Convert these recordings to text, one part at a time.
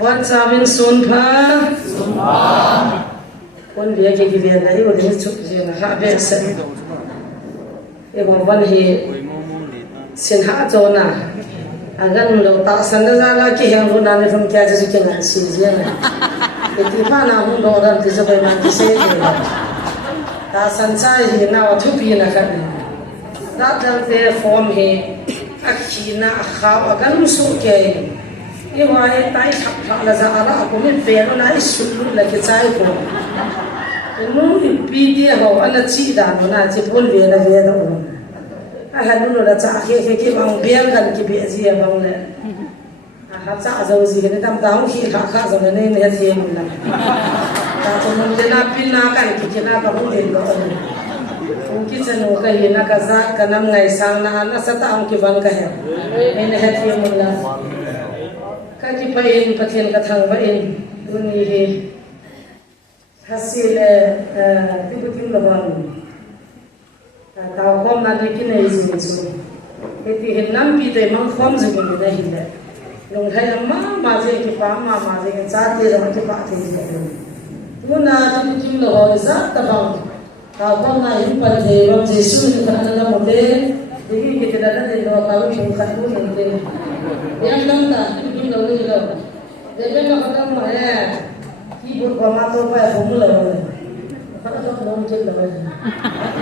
What Savin Sunpa? One day I give you a name of his habits. It was one he sent Hatona. And then the Tasandazala came from Kazakhstan and Caesar. The Tifana who know that this is a man to say Tasansai now to be in a country. That there form he Akina, how a gun so gay. You are a tight Lazara, woman fair and I should look like a typo. The moon be dear and a cheetah when I take one way and a way. I had no that's a came on beer than keep it here among them. I have those even come down here, has on the name as him. That's a Montana Pina can kick it up a whole kitchen okay in Nakazak, Kanamna, Sana, Nasata, Kivanka, and had him. Kaki pa in patien kathang ba in duni hi hasil tibutim lawan ta khom na ni kinai zu chu eti hinam pi te mang khom zu ni na hi le long thai ma je ki pa ma je cha te ro ki pa the ji tu na tibutim lawan za ta ba ta khom na hin pa the ro jesu ni ka na mo te di ki te da de ro ka lu chu khat lu ni te yang nam ta They don't know he would come out of a formula. But I don't know till the way.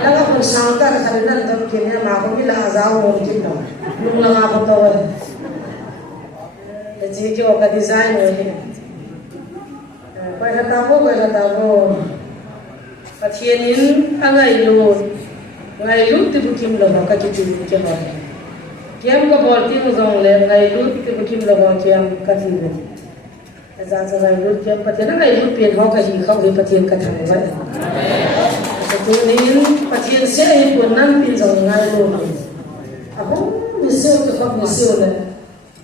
Never sound that I don't kill him. I will as our own kingdom. Luna of the way. The Jiki of the design with him. By the tabo, by the tabo. But he in I looked to book him the Kaki. Kiam ka bolti mo zong le ngai lu ti ke kim lo kiam ka thi le za za ngai lu kiam pa tena ngai lu pien ho ka hi khau le patien ka thang ba tu ni patien se hi pun nan pin zong ngai lu a ho ni se ko ka ni se le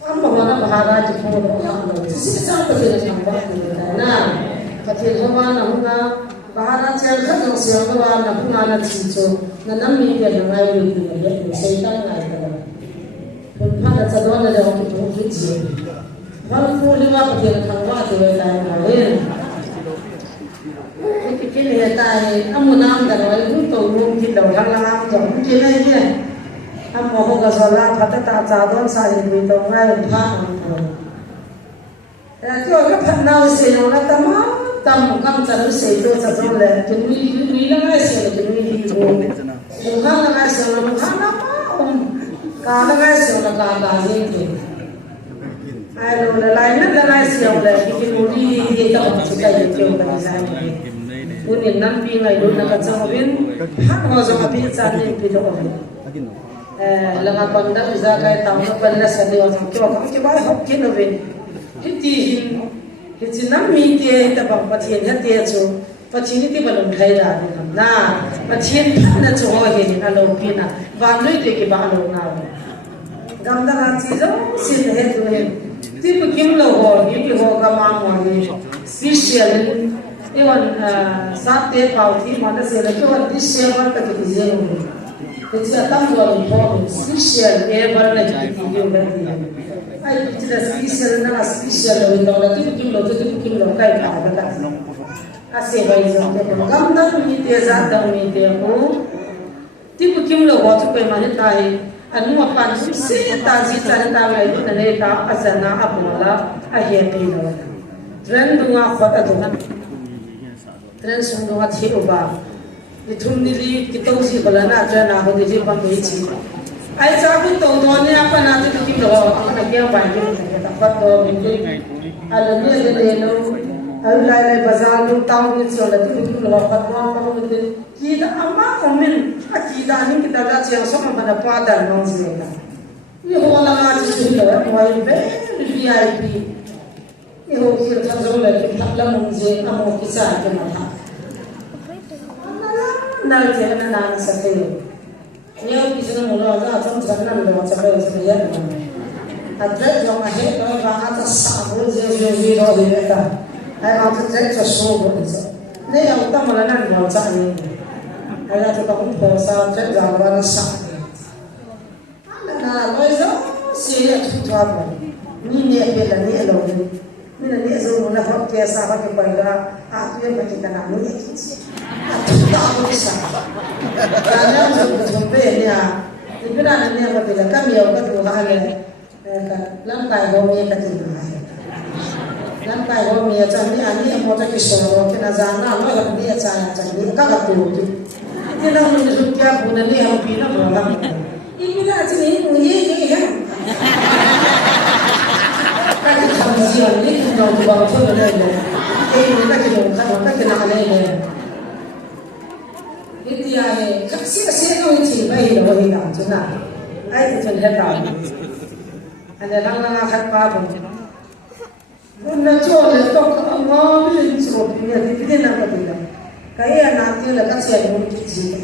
am ba na bahara ji ko lo ha lo si sa patien ka ba ni na patien ho ba na hu na bahara chen kha no se ho ba na hu na chi cho na nam mi ke na ngai lu ni le se ta ngai ka Pada sahaja ada orang itu mungkin. Walau lima pergi tangga tu ada lain. Kita ni ada amunam dan orang itu mungkin orang lang jom mungkin aja. Am mahu kesalah pada tak jadon saya itu orang faham. Jadi orang pernah saya orang tam kam cakap saya itu cakap le. Jadi orang saya jadi orang saya orang apa? Kalau nggak sih orang kagak ini, ayo lelai sih orang bikin mudi kita suka itu orang desain. Unin nampi ngai lu nak cakapin, hak mazhab api cari itu orang. Lengan pandang bisa kayak tamu pada seni orang kita hok kena ben. Hiti nampi dia kita bang patien dia tu. Patien itu belum kaya dah. Nah, patien mana cuma ini kalau pina, bandui dia ke balu nak. Gambar cizo sih tu he. Tipu kim logo, ini logo kamang ni. Special, iwan sate pauti mana sih lagi iwan special apa tu dia ni. Jadi atam dua orang special, ever lagi dia berarti. Ayo kita special itu lagi tipu kim logo kayak apa tak? Asyik baik saja. Gambar ni dia zat ni dia ko. Tipu kim logo tu kau mana tahu? Anu apa ni? Tazi cerita lagi tu neta asana apula ahyar pino. Trend dua kota tu kan. Trend semua thiruba. Itu ni kita usi balana trend aku di sini pun begitu. Ayah cakap tu ni apa nanti tu kita apa nak kaya banyak kita foto video. Alam ni ada ni Alai bazar tu tahu ni soalan tu kita fatwa apa tu kita amma komen kita ni kita dah cakap sama pada pada non semua. Ini orang macam tu lah, orang VIP. Ini orang kita jual kita lamung je, amo kisah kita nak. Nal je nal sakit. Ni orang kisah mula ada macam mana mula cakap sekalian. Ada yang mahir kalau bahasa sahaja je dia. Ai mau tu cek sesuatu itu. Ni yang utama mana ni baca ni. Ai tu tak pun puasa cek jalan sah. Nah, loiso sih tu apa? Ni apa ni elok ni? Ni na hot kaya sa akin yung pala, ato yung makita na mo yung at tuta ako isa. Kaya ang sumpe niya, ipinanan niya ko tila, kami yung katuhaan niya, lang tayo humiya katibahay. Lang tayo humiya, chan niya, niya mo ta kisoro, kinazana, no, lang niya chan niya, kakatuti. Hindi na mo nilog kaya po na niya, ang pinamawag. Ipinanan niya, niya. Kaki kamzian ni kita ubah pun ada ni. Kaki dongkar, kaki nak ada ni. Itu ya ni. Kasi kau ini bayi dah bayi dah cina. Ayat itu hendak. Ada lang akan paham. Bunda jual lepas Allah ni cukup ni. Tidak nak kita. Kaya nanti lepas siapa mungkin sih.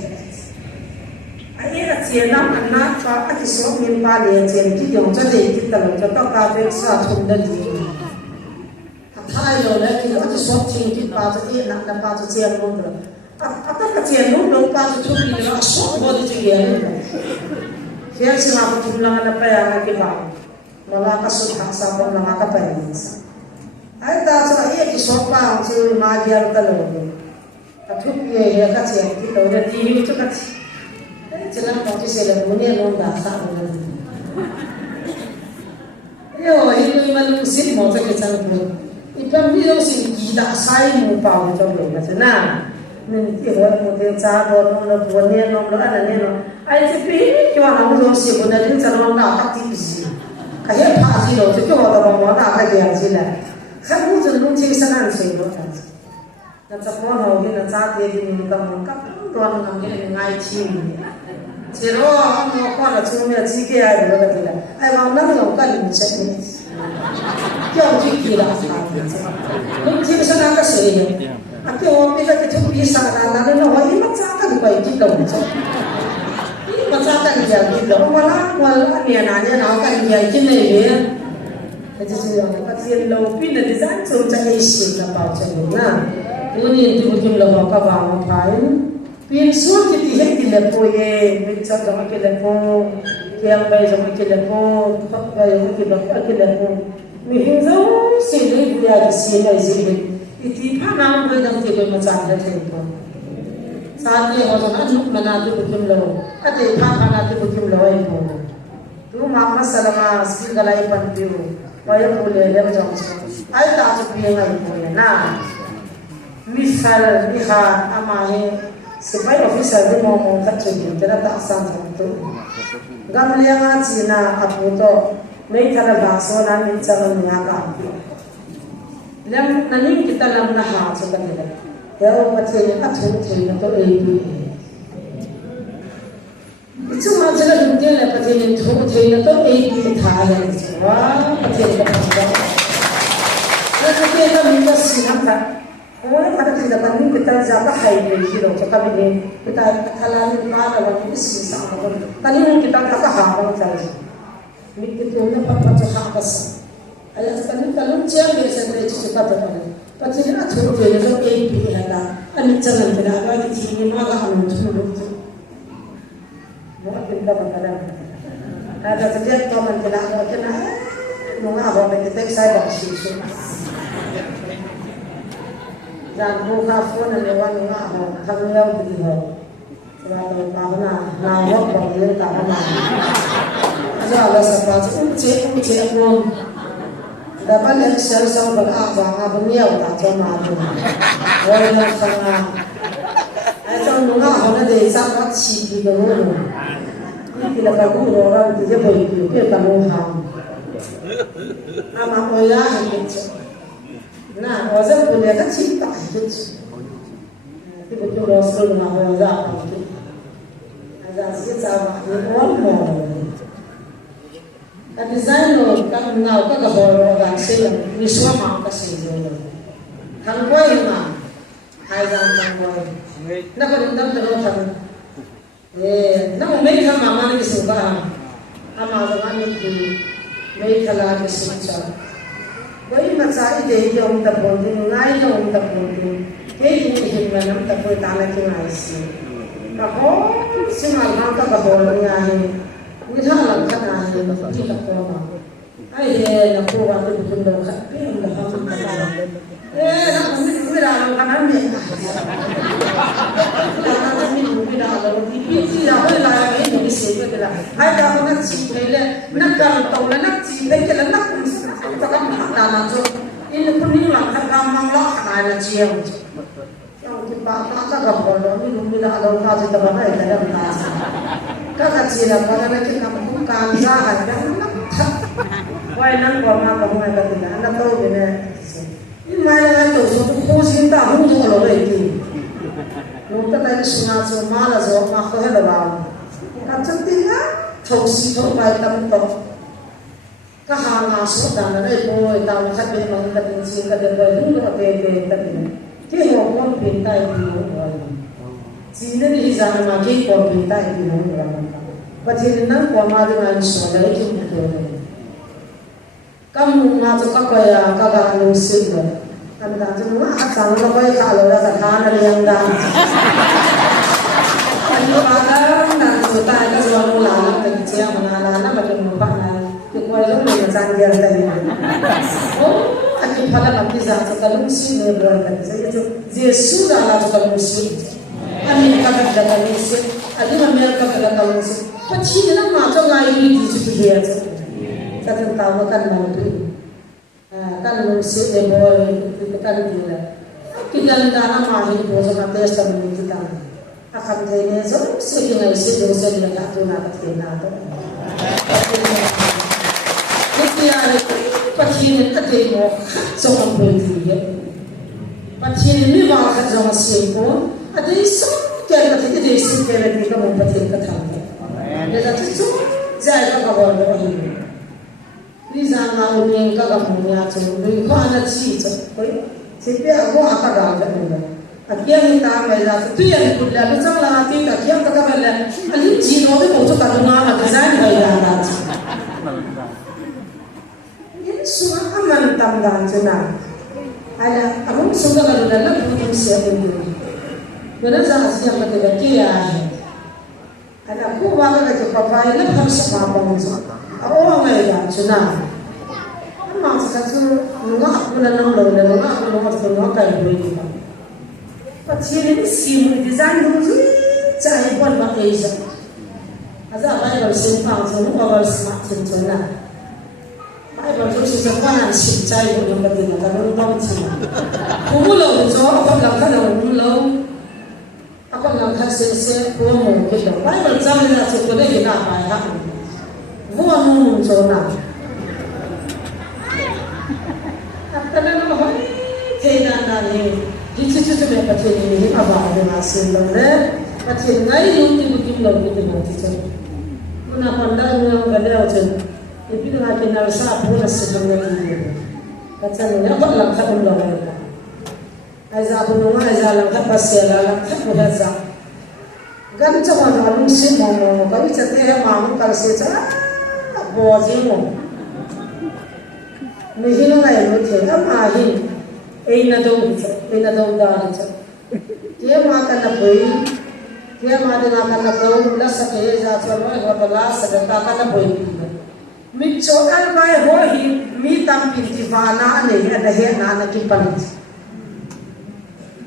Ayat siapa anak apa kisah mimpi dia jadi yang jadi kita lalu kita kafir satu dan diri. Thai lo lagi kita kisah tinggi pada dia nak dapat siapa mungkin. Apa kasihan lu pas tu ni lah sok boleh jadi. Siapa sih nak pulang ada apa yang kita malah kasut tak sama orang apa yang ini. Ayat tak ayat kisah apa sih magiar terlalu. Tapi ya kasihan kita udah diri itu kasihan. Jangan kau cakap dunia lomba tak boleh. Yo, ini malu sih mau cakap macam Ikan dia sih kita say mau pau macam tu macam na. Nanti orang mau cakap orang dunia lomba ada ni no. Ayat sepi kita orang mau sih benar ni cara orang tak tipis. Kayak pasti lo, tu kita orang mau nak kerja sih lah. Kamu jangan cakap senang sih lo. Nanti semua orang nak cakap dia ni kamu tuan kami ngai cing. Ciro mau kau nak cuma cik ya dulu dah tidak. Ayam nak nak kau ni cek ni. Kau cik kira apa? Kau cik sana nak seri. Aku orang kita kita bisa nak nak ini macam apa kita kita macam. Ini macam apa kita kita. Malah ni anaknya nak kan dia cina dia. Jadi siapa pasien low pin ada design so macam isi nak bawa cakap na. Ini tu mungkin low apa bawa pakai. Pinsul kita henti lepo ye, mixer sama kita lepo, yang bayi sama kita lepo, bayi kita lepo. Mihingzau sini dia di sini sini. Itu apa nama kita kita macam ada lepo. Saat ni orang anu mana tu bukan lo, ada apa mana tu bukan lo itu. Tu mama selama segala ipan biru, bayi boleh dia macam tu. Ayat tak sepiang lagi boleh. Nah, misal lihat amai. Supaya officer dia mau terjun, tidak tak sama tu. Gambar yang Cina aku tu, mereka ada bahasa nanti cara mengajar. Nanti kita dalam nahar sebenarnya. Ya, macam aku tu itu. Itu macam dunia le, macam itu itu thaya. Wah, macam itu. Lalu kita minta siapa? Orang pada kita tadi kita jaga high level kita begini kita halal mana lagi isi sama pun tadi kita jaga hafal saja mikir tu nak apa cakap kas ayat sekali kalau cian biasa dia cakap apa pasti nak thuru dia tu API ada ani jangan tidak lagi sini malah anu thuru tu buat kita berkata ada setiap teman kita kena nunggu apa kita saya baca dan buka phone dan lewat ngah kami yang begitu sebab karena nawak bagi tak pernah ada Allah sebab ucap pun dapat yang sel-sel berabang beliau tak cuma tu orang yang sangat itu ngah orang dia sangat sibuk dulu ini tidak bagus orang dia begitu dia tak mau amak olah gitu. Nah, orang punya kan cinta itu. Itu betul Rasul Muhammad itu. Ada sikit sama orang mau. Tapi desain lo kan nau kan orang sih, ni semua mak kasih dulu. Kan boy mah, hai kan boy. Nak berdendam terus kan. Nak mereka mama ni suka. Ama zaman itu mereka lagi suka. Woi macam ini dia orang tak boleh, ngai dia orang tak boleh. Hei ini mana tak boleh tanah kena isi. Kalau semua orang tak boleh ngai, kita orang kan ngai, kita tak boleh. Ayah nak buat itu pun dah, tapi dah hamil tak boleh. kanan ni. Kanan ni mungkin dah lalu di dah lah ini disebut lah. Ada orang cik le, nak kalau tahu lah nak cik le kalau nak tak nak nak tu. Ini pun ni lah kan manglah kan ada cium. Yang kita tak gambar ni mungkin dah lalu kasih tempat lain ada belas. Kakak cik lah kalau nak kita bukan jahat kan nak. Why nang goma kamu ada tu lah, anak tahu ni. Ini mana tu, so tu khusus kita hundu kalau lagi. Nukta tadi sunat so malah so makhluk ada bang. Kacau tinggal, thosi thok baik tam tok. Kahanga so dan ada boy tahu kadang mana kadang sih kadang baru ada kadang. Kau orang pintai di orang. Cina ni zaman macam kau pintai di orang. Pasal nang kau malu nang so dah itu betul. Kamu ngaco kakak kakak nusin lah, kan dah cuma asal lo kau kalau dah sekarang ada yang dah. Kalau kakak dah sudah ada suatu lama kerja mana lama macam apa nak, kita orang ni macam dia tadi. Oh, aku pada nanti saya kalau nusin ni berapa kerja itu, Yesus dah lah kalau nusin. Kami kakak dah kalau nusin, ada mana kakak kalau nusin. Pasti dia nak macam lain di situ dia. Kita tahu kan nanti, kan mesti boleh kita kan dia. Kita nak mahir bosan nanti sama kita. Akan jadi so sekian isi dosa dia tak tu nak kena tu. Kita ada pasien tak temu sama boleh. Pasien ni bawa kerja siapa? Ada isu kita tidak ada isu kita kita mempelajari kata. Jadi tu jadi apa boleh. Ni zaman orang kagamunya tu, mereka anak cita, setiap aku apa dah ada. Akhirnya kita melihat tu yang kuliah macam lah tu, akhirnya kita melihat, ani cina tu macam tak dengar desain bayar. Ini semua aman tamdan cina. Ada, aku sudah kalau dalam bukan siapa ini. Benar sahaja siapa kita kia. Ada aku malah lagi pakai, nak harus apa pun. Orang lain cina, amma sekarang nggak pernah nongol, nggak pernah kayak begini. Pasien ini simu desain dulu, cahaya pun pakai itu. Asal apa yang simpang, semua orang smart cina. Apa yang susah pun sih cahaya pun begini, kalau orang cina. Kumulau itu apa yang kumulau, apa yang sesi kumulau kita. Apa yang zaman itu boleh kita apa? Buat mulu zona. Apalagi nama tidak nari. Jadi tu mereka ini apa ada masih lama. Macam ngai luti lalu itu nanti tu. Mana pandai orang ada macam. Tapi nak kenal siapa pun sebenarnya ini. Macam ni apa langkah orang lain. Aiza pun orang aiza langkah pasal langkah muda. Gan cakap orang mesti mau. Kami cakap mahu kalau saya Bozimo, mungkin orang itu dia mahin, ini nadau dah itu. Dia makan apa? Dia makan apa? Belas sekali jatuh orang belas sekali makan apa? Micokan bayi hohi, mi tampil di mana ni ada hena nak kipan.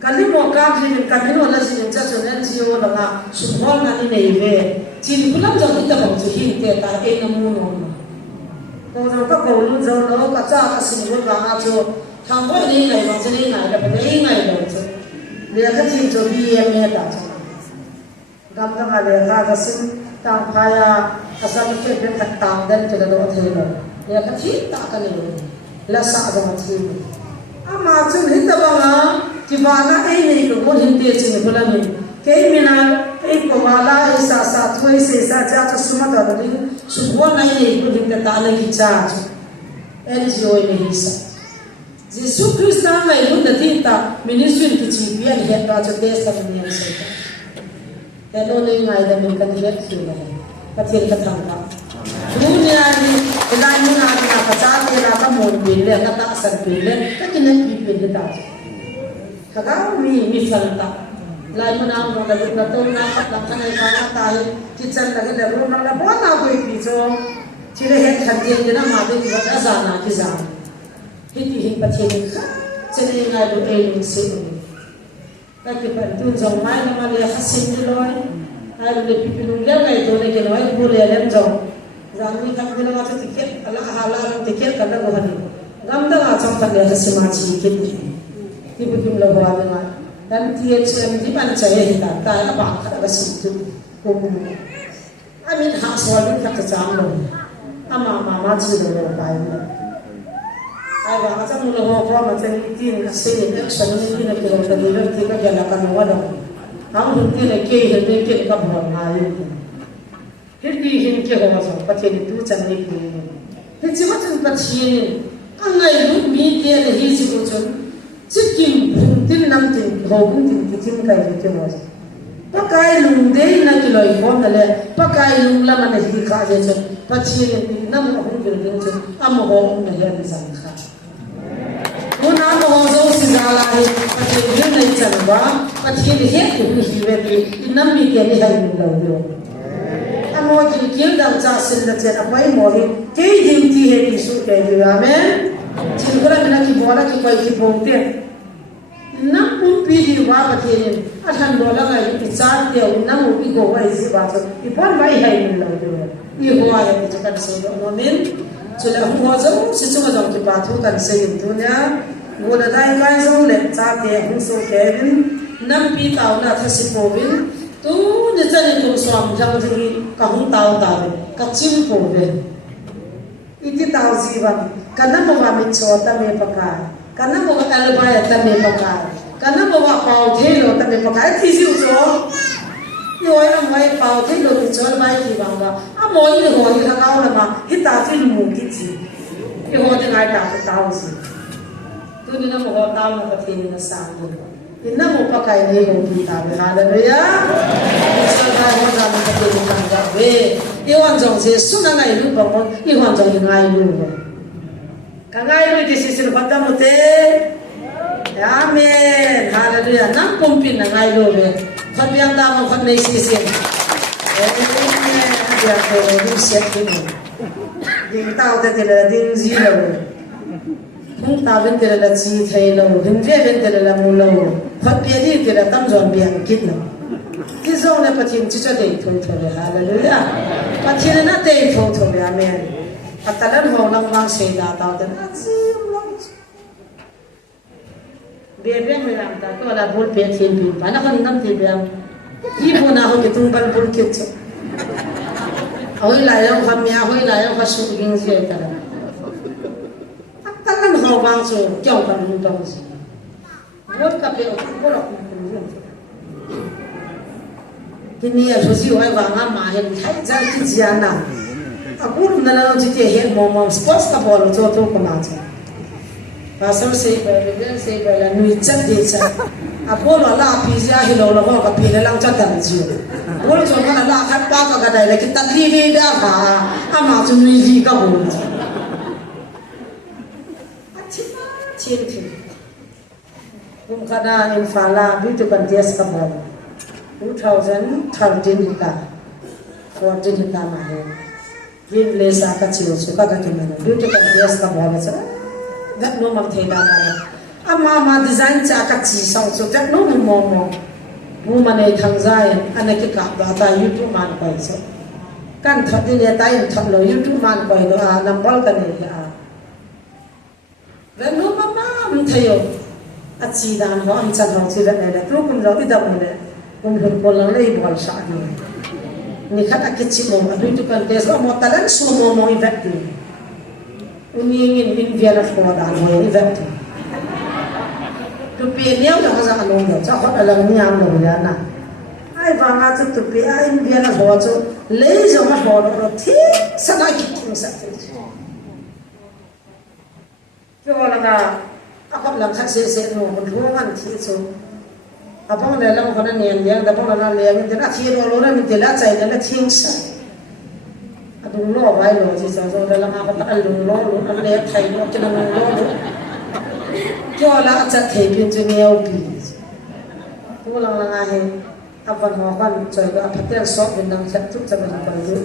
Kali mau kami orang sini jatuh nanti orang nak suruh nanti ni. Jadi pulang jauh kita bawa cuci kita namun kalau kau lu jauh lalu kaca kasih orang aja tangguh ini ngai macam ini ngai dapat ini ngai macam dia kecil jadi yang ada gambar ada kasih tangkaya asal kita berkatang dan kita doa terima dia kecil tak akan ini lasa sama macam macam kita bangga di mana ini kau hindi sini pulang ini kau mina Kumala isa sa tuai isa jatuh semua dah ni semua naik ikut kita tak lagi jatuh, NGO ini isa. Yesus Kristus nama itu nanti kita ministry kecil biar kita jatuh desa dunia kita. Kalau ni ngai dah mungkin kita sudah, kecil kita tangkap. Dunia ni lain mana kita percaya kita mau pilih kita asal pilih kita nak pilih kita. Kalau mi falta. Lain mana orang dah betul nak lakukan apa tahu kitchen lagi dah rumah dah buat apa itu so ciri khas hadiah dia nama tu juga azan nak azan hiti hiti pacik ciri ngai tu elok sih cái phần tu dòng mai nó mà lấy phát sinh đi rồi ai được bị pinung yang này tôi này cái nói bố lấy lên dòng rằng như thằng cái nó cho ticket là halal ticket cái đó có hình gam đó là trong phần lấy phát sinh mà chỉ cái gì thì bố kim lâu hoa với mà dan tiệt xem thì bạn chạy hiện tại tại là bạn cái sự tu cùng ai biết hạ soi những cái chạm rồi mà chỉ được một bài nữa ai bảo trong một lô hoa mà trên tin xây action như này kiểu cái điều thì cái là cái nào đó không được tin này kia hiện nay kia cái bảo ngay cái gì hiện kia hoa sao bắt hiện tu chân này cái chỉ bắt chân bắt hiện anh ấy lúc mi kia là hi chỉ có chân chỉ kim tin năm tin hồ cũng tin cái kim cái gì hoa pakai lung dei na kiloi phom na le pakai lung la man hi kha je chen pachi ne nam na hung gil ding chen am ho um na he ni sang kha mun am ho zo si ga la hi pachi gil nei chen ba pachi ni he ku hi ve ti nam mi ke ni hai ni lo yo am ho ji kil dang cha sin na chen apai mo hi ke dim ti he ti su ke ju amen chin kora na ki bola ki pai ki bong te nam pun pi di wa ba the ni athan do la ga i char te nam u pi go wa isi ba so i pon mai hai ni lo do i ho ya ti kan so do no nen chula ho zo si chu zo ki pa thu kan se yin tu nya go da dai kai zo le cha te hu so ke bin nam pi taw na tha si po bin tu ni chan ni tu swam jang ji ka hung taw ta ka chim po be i ti taw ji ba kana mo wa mi cho ta me pa ka kana mo ka alba ya ta me pa ka kana mo wa pau the lo ta me pa ka thi siu cho yoi la mai pau the lo ti cho mai ki ba ba a mo ni ho ni ka ka la ma hi ta ti lu mu ki chi ki ho de ngai ta ta u si tu ni na mo ho ta mo ka thi ni na sa ni inna mo pa kai ne ho ki ta be hallelujah sa ta ho na mo ka ti ni ka ga be i wan jong se su na ngai lu ba mo i wan jong ni ngai lu ba ka ngai lu ti si si ba ta mo te amen hallelujah nam pum pin na ngai lu be khat biang da mo khat nei si si amen ya ko ni se ti ni ding tao te te la ding ji lo hung ta ben te la chi thai lo him ve ben te la mu lo khat pe di te la tam zon biang kit lo ki zong na pathin chi cha dei thon thon hallelujah pathin na dei thon thon amen atalan ho lang wang se da tao te na chi bebeng meram ta ko la bol pe thin bin pa na kan nam ti bem hi bo na ho ke tung ban bol ke che hoi la yang kham ya hoi la yang kha su ging je ta ta kan ho bang so kyau kan lu dong ji bol ka pe ko la ku ki ni ya so si hoi wa nga ma hen thai ja ki jia na a bul na la ji te he mo sports ka bol cho to ko ma cha pasal sei bela nui chat de cha apolo la pizza hilo lo ka pile lang chat dan ji bol cho na la khat pa ka dai la ki tan li da ka ama chu nui ji ka bol chin chin kum kana in fala bi to kan tes ka bol 2013 ka 14 ka ma he yin le sa ka chiu su ka ki ma bi to kan tes ka bol cha that no mam thei da na ama design cha ka chi sang so that no mo mu ma nei thang zai an ki ka da ta youtube man pai so kan thot ni le ta yin thot lo youtube man pai lo a number ka nei a that no mama mu thei yo a chi dan ho am cha ho chi da ne tru kun lo i da mo ne kun hon ko lang lei bol sa ni khat a ki chi mo a du tu kan te so mo talan su mo i vet ni uniingin India for da mo event tu pe neu da za along da cha hot alang ni am lo ya na ai va nga tu pe ai India na ho chu le zo ma ho ro thi sa na ki kum sa thi jo la ga a ko lang khat se no mo thu ngan thi chu a bang le lang ho na nian yang da bang na le ni da thi ro na mi te la chai na thing sa lung lo vai lo chi sa so da la ma ka lung lo lu an le thai lo chi lung lo lu jo la cha thei pin chu neu pi tu lang la nga he apan ho kan choi ga phatel sok bin dang chat chu cha ba pa du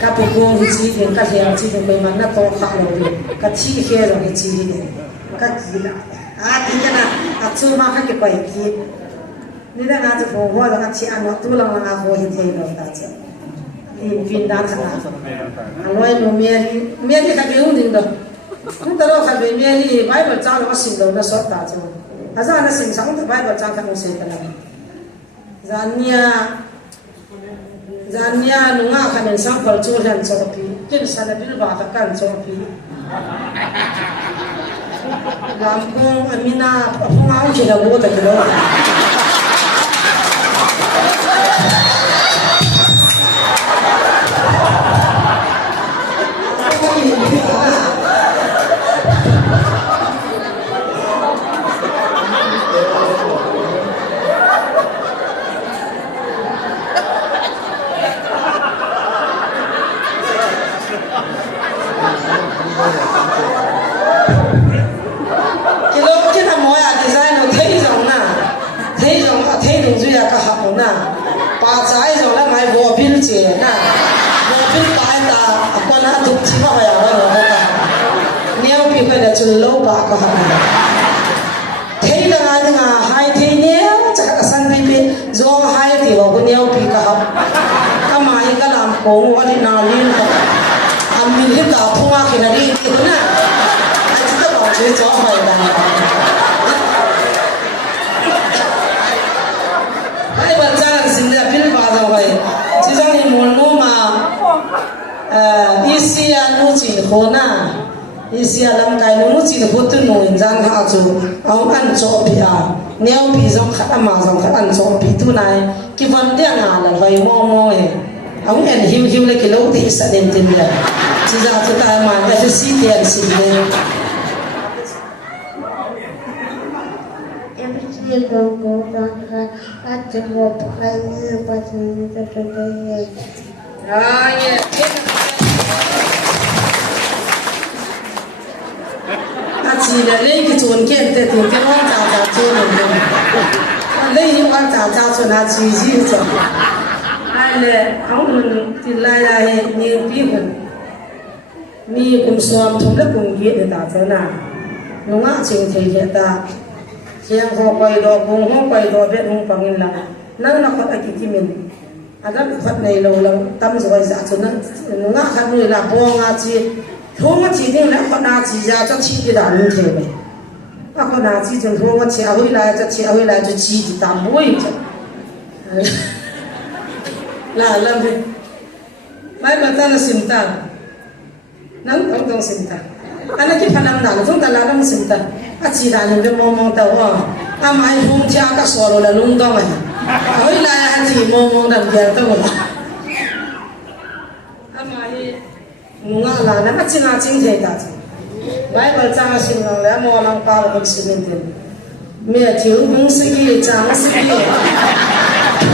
ka pu go hi chi den ka he chi den mai man na to kha lo bi ka chi he ro hi chi ni ka chi la tinggal nak acur makan ke kau ikut. Ni dah ngaji bawa dengan si anu tu lang lang aku hiti lo tahu. Ini pindah sana. Aloi no mieri kat dia unding do. Kita lo kat dia mieri Bible cakap masih do na sort tahu. Asal ada sing sang tu Bible cakap musik kan. Zania nunga kan sang percuma dan copi. Jadi sana bil bahkan copi. Lampung Amina pengau je dah buat tu. chun lo ba ko ha thei la nga hai thei ne cha san bi bi zo hai ti wa ko neu pi ka ha ka mai ka lam ko wa ni na lin ka am min hi ka phunga ki na ri ti na a chi ta ba je zo hai ba hai ba cha sin da bil ba zo hai chi jang ni mon no ma isia nu chi ho na isia lam kai nu chi ho tu no in jang ha chu au an cho pi a neo pi jong khat ma jong khat an cho pi tu nai ki van dia nga la vai mo mo e au en hiu hiu le ki lo ti sa den tin le chi ja chu ta ma fc tian si le Dia ganggu tangga ada bukannya pasang tertentu. Ah ya. Aci dah lagi cuan kita tu kita orang caca cuan ni. Lagi orang caca cuan aci sih tu. Ada orang tilai lah ni pihun. Ni kumsuam tu dah kumgiat dah tu na. Nunga cing cing kita. Siang ho pai do kung ho pai do bet hong pangin la nang na khot aki kimin aga khot nei lo lang tam zoi za chu na nga khan ni la bo nga chi thong ma chi ding la khot na chi ja cha chi ki da ni the ba a khot na chi chen thong ma chi a hui la cha chi a hui la chu chi ti tam boi cha la lam bi mai ba ta na sim ta nang tong tong sim ta ana ki phanam na thong ta la nam sim ta a chi da ni be mo mo ta wa a mai hong cha ka so lo la lung dong ai hoi la a chi mo mo da ge ta wa a mai nunga la na ma chi na ching the ta chi bible cha sim lang la mo lang pa lo sim tin me thiu hung si ki chang si ki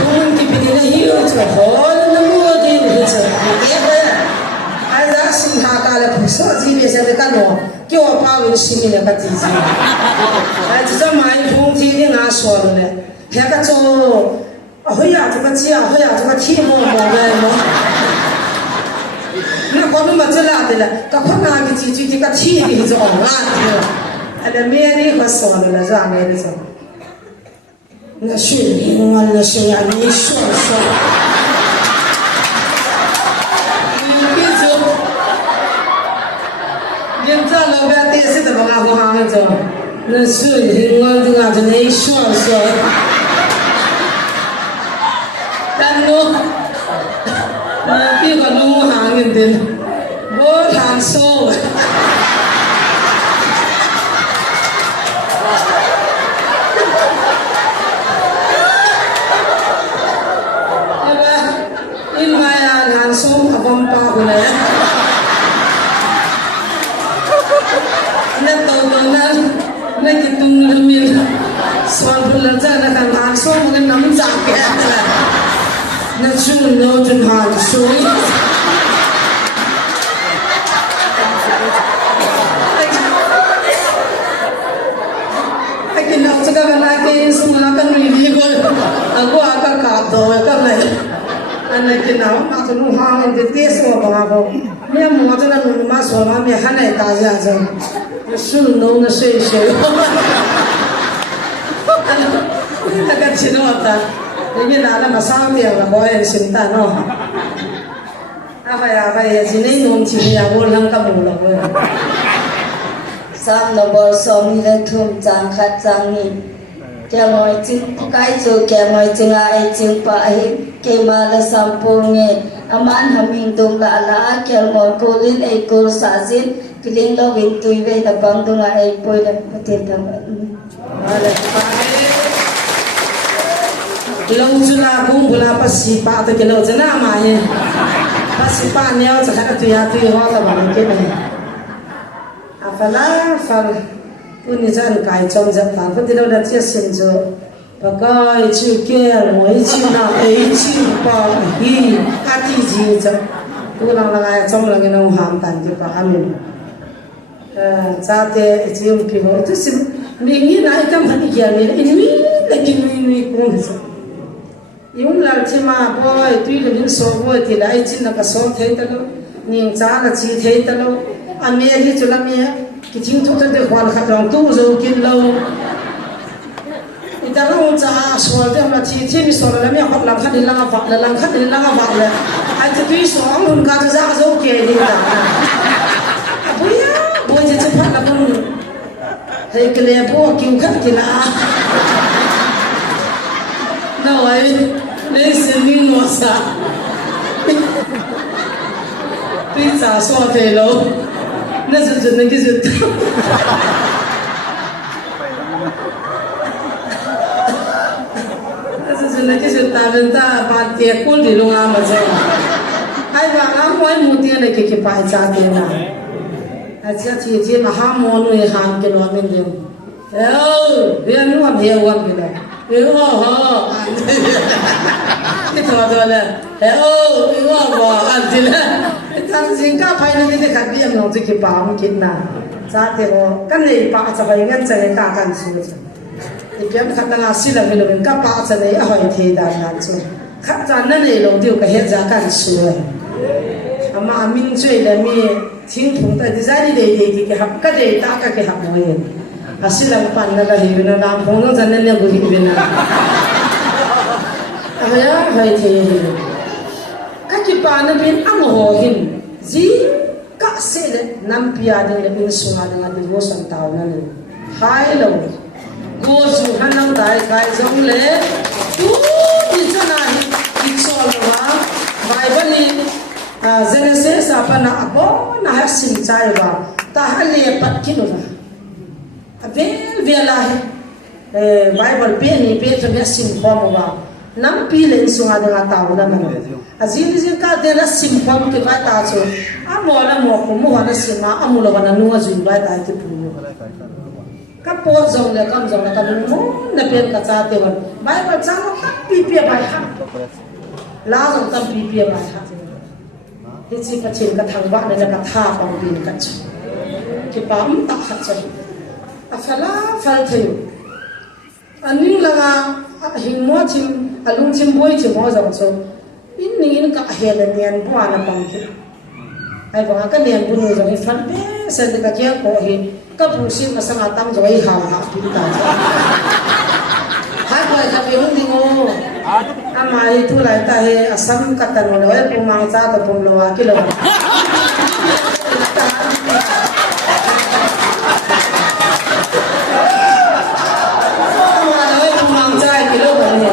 hung ki pi ni hi lo cha ho na mo di ni cha ke ba ai da sim ha ka la phu so ji be sa de ka no叫我把我心里那个自己，这个买风机的拿说了呢，那个做，哎呀这个家，哎呀这个天么么的么，那我们这来的了，个困难的机这个天的就昂啊的，那面的和说了了，啥面的说，那水灵啊，那水啊，你说说。现在老板电视怎么搞好那种？那是我这个真的说说，但我比个农行人的，我谈说。对吧？因为啊，谈说他帮包回来。那豆豆那那个东里面，算不了在那个拿说我跟他们咋干的，那就那就喊说。ไอ้กินเราจะกันอะไรกันสมุนไพรกันรีวิวกันaku agak kado kan lah, aneกินเรามาจนหัวมันจะเตี้ยสัวบ้าบ่面膜在那努嘛说嘛面还来大家子，手弄的水水，那个吃了的，人家拿了嘛上面了，好也心淡哦。阿爸呀，今天弄起呀，我啷个没了我。3 নম্বর সমিলে থুম চাং খাত চাংনি কেময় চিং কাইজো কেময় চিঙা এই চিং পা হি কেমালা সাম্পুঙে aman haming dong la la kelmor kolin ei kol sajin kiling lo win tuive na bang dunga ei poi na patin thang lâu chuna cũng bula pasi pa to ke lâu chana ma ye pasi pa neo cha ka tu ya tu ho ta ba ke ne afala fal uni jan kai chom ja ta ko dilo da chia sin jo ba kai chu ke moi chu na ei chu pa hi a ti ji cha tu lang la ga chom la ke no ham tan ji pa amin cha te ji um ki ho tu sim mi ni na kam han ki ya ni ni la ki ni ko yung lar chima boy tui le min so boy ti lai chin na ka so thei ta lo ning cha la chi thei ta lo ame hi chula me ki ching thu ta de khwal khat rong tu zo kin lo ita lo cha so de ma chi chi mi so la me khop lam khat din la va la lam khat din la va la ai ti tui so ang hun ka za zo ke ni ta abuya boy je cha phat la bun hei ke le bo ki khat ki la no ai listen me no sa pizza so fe lo na是真的就是那是真的就是大人大把爹过的弄啊嘛这还把俺外母爹的给摆家的呢还这天天嘛哈么弄一行给我们的别弄我别我别的นี่ตัวเลยว่าอันที่ละท่านสิงค้าภายในที่ขัดเบี้ยน้องจะคิดป่ามันคิดนะจ้าเดี๋ยวกันเลยป่าจะไปงั้นจะให้ตากันสู้ที่เพียงขัดตั้งอาศิลป์ไม่รู้เป็นกับป่าจะเลยเอาให้เทดานกันสู้ขัดจานนั่นเองลงเดียวกับเหตุจากกันสู้อามามินช่วยเลยมีทิ้งถุงแต่ที่ใจดีๆที่เขาก็ได้ตาก็เขาหมดเลยอาศิลป์ปันนั่นก็เห็นนะน้ำพงต้องจะนั่นเนี่ยกูเห็นนะอะไรอะไรที่ก็คิดป่านั่นเป็นอันหัวหินจีก็เสร็จน้ำพิจารณาเป็นสุนัขนั่นเป็นวัวสันตาวนั่นเลยหายแล้วกูสู้หันน้ำได้ใครจงเลยตู้ที่จะนั่นที่ชอบว่าไบเบิลนี่เจเนซิสอาปนะบ่น่าสินใจว่าตาหันเลยปัดกินว่าเวลาไบเบิลเป็นนี่เป็นจะมีสิ่งความว่าน้ำปีเลยสุนัขนั่นตาวนั่นมันอาจจะก็เดี๋ยวสิ่งความที่ว่าตาโซ่อาโมนะโมกุมุฮันสิ่งมาอามุลวันนู้นจุนไว้ตายที่พูดก็ปวดจงเลยก็จงเลยก็มันมุ่งนั่นเป็นกระจายเทวันไบเบิลจ้างก็ปีเปียไปฮะลาจงตั้งปีเปียไปฮะที่จีกระเชิงกระทางบ้านเนี่ยกระท่าบังบินกันที่ปั๊มตักหัดใจอัฟลาฟัลทิวอันนี้ละหิมว่าชิมอารมณ์ชิมบ่อยชิมหัวจังโซ่อินนี่อินก็เฮลเนียนบ้านละบังคิดไอ้บังก็เนียนบุญจังอีฟันเบ้เสร็จก็เจ้าโกหิก็ผู้ชิมมาสังอาตั้งจะไว้หาพิจารณาหายไปครับยังไม่งงอามาitu lah kita he asam kata nol, pemangsa atau pemloa kilo. Pemangsa kilo ni.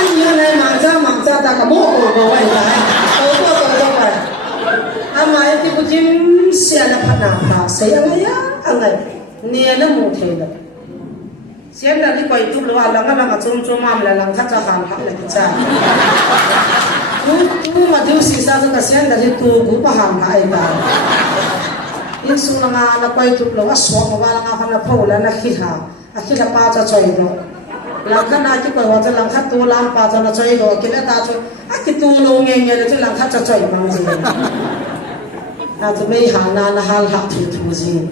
Ini ni mangsa tak kamu bawa ini. Kau apa? Ama itu kucing siapa nak saya angay ni ada mudah. Siapa dari kau itu luar lang cuma lang kata hal lagi cah. Tu maju sisa tu kasihan dari tu gua paham hai dah. Ini semua nak kau itu luar suam luar lang apa nak pula nak kita pacar coy itu. Lang kan nak kita wajar lang kat tu lang pacar nak coy itu kita tahu kita longengnya itu lang kata coy macam ni. Nanti mei hal tu sih.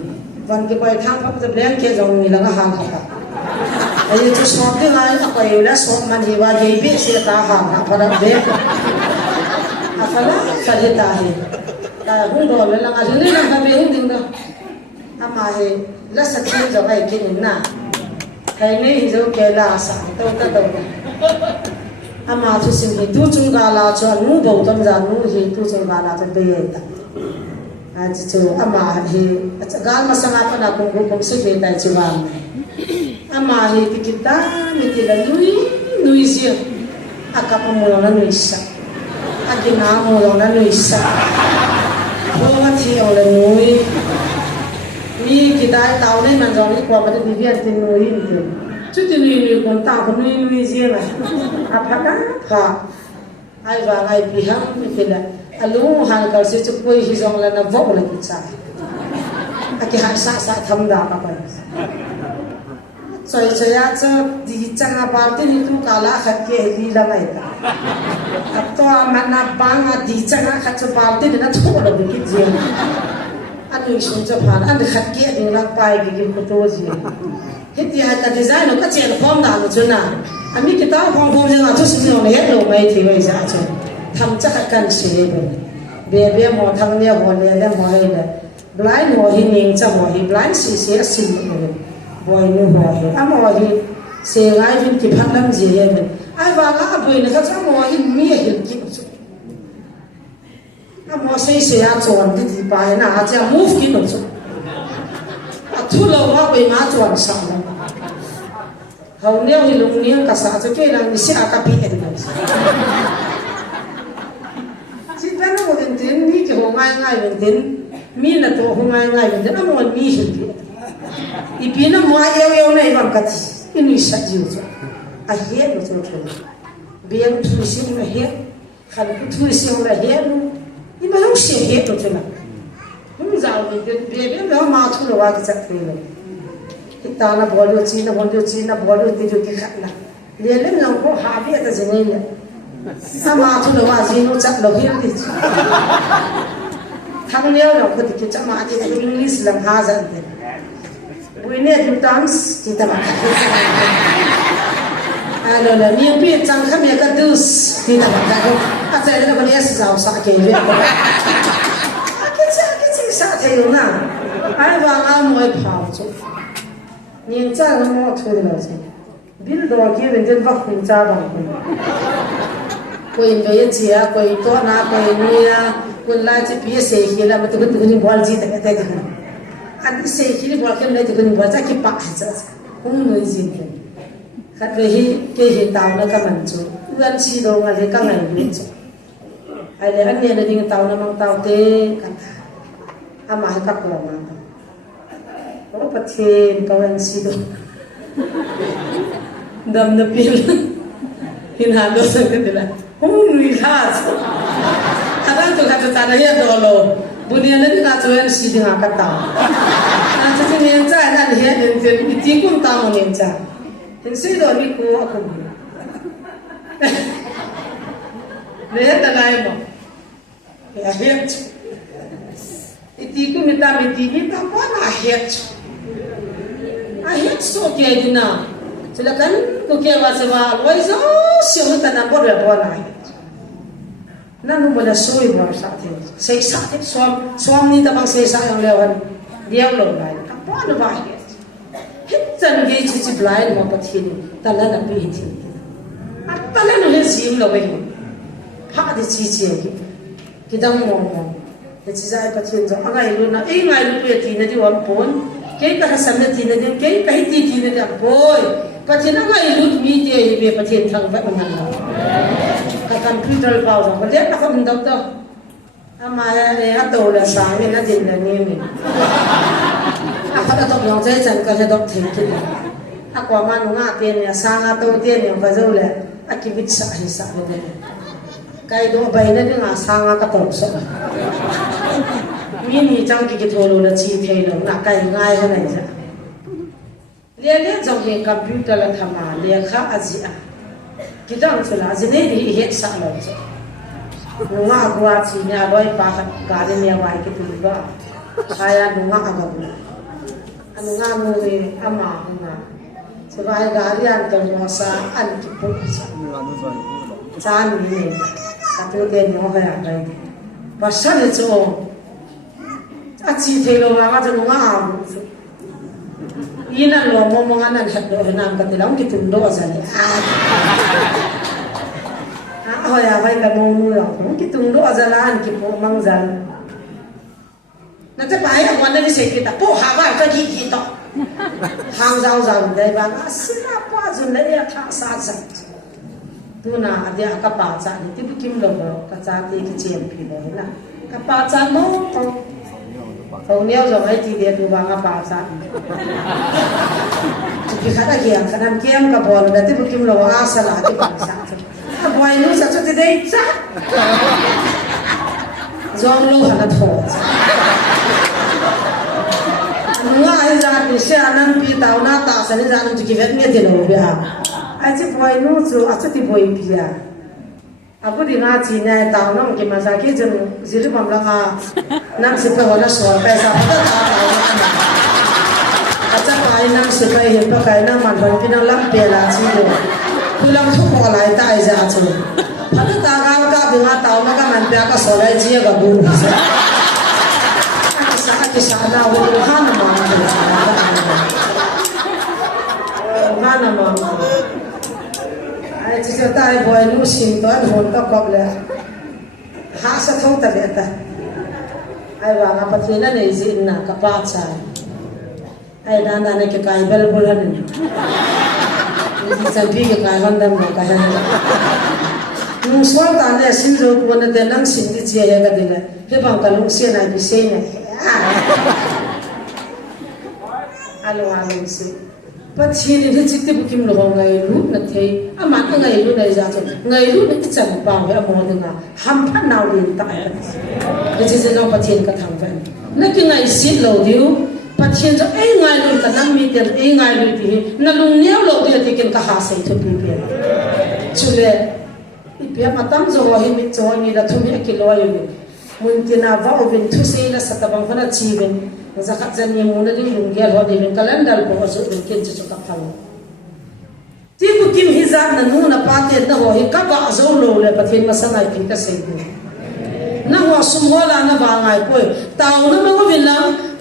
Wan kita itu kan kita belajar kita ni lang hal. Ayo tu semua tu lah, apa yang dah semua mandi wajib biasa tahan, apa dah biasa, apa lah, saya tahan. ta hung đồ lên là người này làm cái hung tiếng đó ama he là sát thiên cho cái kia na hay này rồi cái là sao tao ta đâu ama tu sinh hi tu chung gala cho nu bầu tâm ra nu hi tu chung gala cho bây ta chỉ cho ama hi gal mà sang apa na cũng sẽ về tại chỗ vào ama hi kita ni là nuôi riêng akapa mulu na nuôi sa agina mulu na nuôi sa buat thi oleh nuôi mi kita tahu ni man jauh ni kuat pada dia tin nuôi itu chút nuôi con ta con nuôi riêng à apa dah ai vào ai pihak itu lah alu hal kalau si cukui hijau lah na vok lagi cah akhir sa tham dah apa so saya di tengah parti itu kalah haknya di dalam itu atau mana bang di tengah haknya parti dengan cukup lebih kecil anu isu cepat anu haknya di dalam pai gigi kutu sih itu hanya desain itu kecil form dah lucu na kami kita form jangan tu sih orang yang lo mai tiba saja tham cakapkan sih bebe mau thamnya boleh dan boleh dah blind mau hining cah mau blind sih asin boy nu boy ama hi se ngai vin ki phanam ji he men ai wa la boy na ka cha mo hi mi hi ki chu ama se ya chon ti pa na a cha move ki no chu a thu lo wa boy ma chon sa na hau neo hi lung niang ka sa chu ke lang ni si a ka pi e na si ta no mo den ni ki ho ngai den mi na to ho ngai den ama mi hi ki ipina mo eu na ivam kati ini sajiu jo a he no jo jo biang tu si na he khan tu si na he no ni ma no si he to jo na zao ni de bebe me ma thu lo wa ka cha thei lo kita na bolu chi na bolu ti jo ki khat na le le no ko ha bi ta jene ya sama thu lo wa ji no cha lo hi ti thang leo no ko ti ki cha ma ti english lang ha zan de buine tu tams kita makan alo la mi pi chang kham ya ka dus kita makan acha le ko yes zao sa ke le ke sa thai yo na ai wa a moi phao chu nin cha mo thu de la chu bil do ki ven den va khu cha ba ko in ve chia ko i to na ko ni ya kun la chi pi se hi la ma tu ni bol ji ta ta anh sẽ khi đi qua cái này thì mình qua chắc cái bạc chứ không nói gì cả khách về cái hiện tàu nó các mình chú anh chỉ đâu mà thấy các ngày biết chú ai lấy anh này là đi tàu nó mang tàu tê cả à mà hay các lò mà có bát thiên có anh chỉ đâu đầm nó pin hình hàm đó sao cái là không nuôi khác kadang tu kata tanah ya dolo bunia nanti kacau yang si dengan kata nanti si nenca nanti ya nanti itu pun tamu nenca hensi do ni ku aku lihat tanah mo ya het itu ku minta kita mana het so kaya dina silakan ku kaya wasawa waiso siapa tanah boleh boleh nanu boleh soi bar sakit, sei sakit suam ni tabang sei sa yang lewan dia lo lai, apa nu bahaya? Hitan gay cici blind mau patin, talan nak pihitin, talan nu hezim lo behi, hak di cici lagi, kita ngomong, cici saya patin so, agai lu na, ngai lu ya tina di wampun, kay kahasan na tina di, kay kahiti tina di boy, patin agai lu mi dia ibe patin thang bat mana. Computer bao giờ có lẽ nó không đâu đâu mà atau là sáng nên nó tiền là nghe mìnhเขาจะต้องยองใจจันก็จะต้องถึงกินกว่ามันงาเตียนเนี่ยสร้างตัวเตียนเนี่ยก็จะเลยกิวิตสาหิสาเลยไกลตัวไปนั่นเนี่ยสร้างก็ต้องสอนมีนี่จังกิจโทรเลยชีเทลงหนักไกลง่ายขนาดนี้เรียนจงเห็นคอมพิวเตอร์แล้วทำมาเรียนข้าอาชีพkita angsulah jenis di het sahaja, nunga gua sini ada ibarat garden yang baik itu juga, saya nunga agak pula, nunga mui ama nunga, sebagai garden termuasa antipu, jangan ini, tapi dia nyoba yang baik, pasal itu chi thầy lâu mà cho nó ngào ina lo mo mo ngana hat do nam ka tilang ki tum do sa ni hoya vai ka mo mu lo ki tum do azalan ki po mang zan na ta bai a wan ni se ki ta po ha ba ka ki to hang zao zan dai ba asina pa zun le ya tha sa sa tu na adia ka pa cha ni ti kim lo ka cha ti ki chen pi lo na ka pa cha no không neo rồi ấy thì điện vào ngã bảo sao thì khá là kiềng khá là kiềng cả bọn là tiếp kim lô á sa là tiếp bảo sao à boy nó sao cho thế đây chắc do lô hả thổ nó ai ra thì xe anh pi tàu na ta sẽ ra nó chỉ biết nghe thì nó biết à ai chỉ boy nó rồi à chỉ boy pi à aku di ngaji nya tahu nong ke masa ke jen zili pamlanga nam sipa wala so pesa acha pai nam sipa he pa kai na man ban pinang lam pe la chi lo pulang thu ko lai ta ai ja chu phana ta ga ka bi nga taw ma ka man pya ka so lai ji ga bu sa na wo ha na ma ai chỉ cho ta boy nu sim to an hon ka kop le ha sa thong ta be ta ai wa nga pathina nei zin na ka pa cha ai dan dan ke kai bel bul han ni sa bi ke kai han dam ka han nu so ta ne sim zo ko na de nang sim di che he ga de le he ba ka lu se na bi se ne alo alo se bắt chi thì chỉ tiếp kim lo ngày lúc là thế à mà cái ngày lúc này ra rồi ngày lúc này cái chẳng bao cái món đừng à ham phát nào liền tại cái chỉ nó bắt thiên cái thằng vậy nó cái ngày xịt lâu điếu bắt thiên cho ấy ngày luôn cả năm mi tiền ấy ngày luôn thì nó luôn néo lâu điếu thì cái hà sấy thôi bị biến chú lệ bị mà tâm rồi thì mình cho như là thôi mình cái lo rồi mình thì nào vào bên thu xây là sát bằng phần chi bên zakat zan yang muna di lungial ho di kalendal ko so kin chu ka phal ti bu kim hizab na nu na pate na ho hi ka ba zo lo le pathin ma sangai pi ka sei bu na ho sum ho la na ba ngai poi taw na ma ko vin la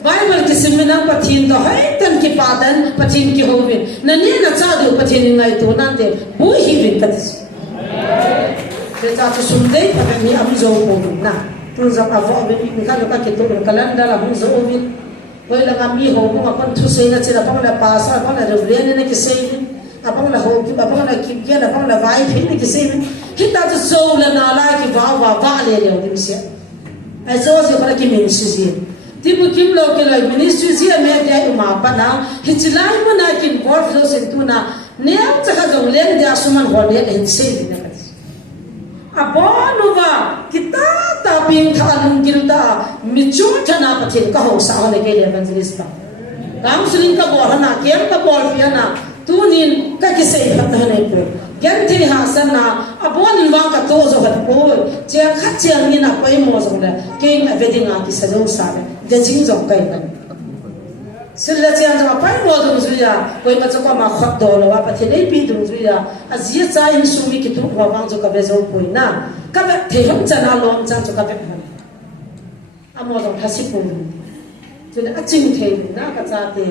bible ki sim na pathin to hai tan ki padan pathin ki ho vin na ni na cha do pathin ngai to nan de bu hi vin ka ti de ta chu sum dei pa ni am zo ko na tu zam avo be mi ka ka ki to kalendal la bu zo vin với là ngắm mi hồ cũng mà con thu xây là chỉ là phong là pa sa phong là được liền nên cái xây à phong là hồ cái phong là kim kia là phong là vai phí cái xây khi ta cho dâu là nào lại cái vào vạ liền đều thì sẽ ai dâu thì phải cái mình suy diễn thì một kim lâu cái lời mình suy diễn mẹ cái mà bắt nào thì chỉ lại mà na kim bỏ vô sinh tu na nếu chắc là dòng liền dia suman hồ liền thì xây thì này abo nuva kita taping thalung kilta michu thana pathin ka ho sa hole ke evangelist ba counseling ka bor na kem ka bor piana tunin ka ki sei phat hane ko gen thi ha sana abo nin wa ka to zo hat ko che khat chiang ni na pai mo zo la ke ma vedinga ki sa zo sa de jing zo kai ban sila chiang zo pai mo zo zu ya koi ma cho ka ma khat do lo wa pathin ei pi du zu ya azia cha in sumi ki tu wa wang zo ka be zo poi na các bạn thể hiện chân là lom chân cho các bạn hơn, amo trong thasi pun, cho nên chính thể na các gia thì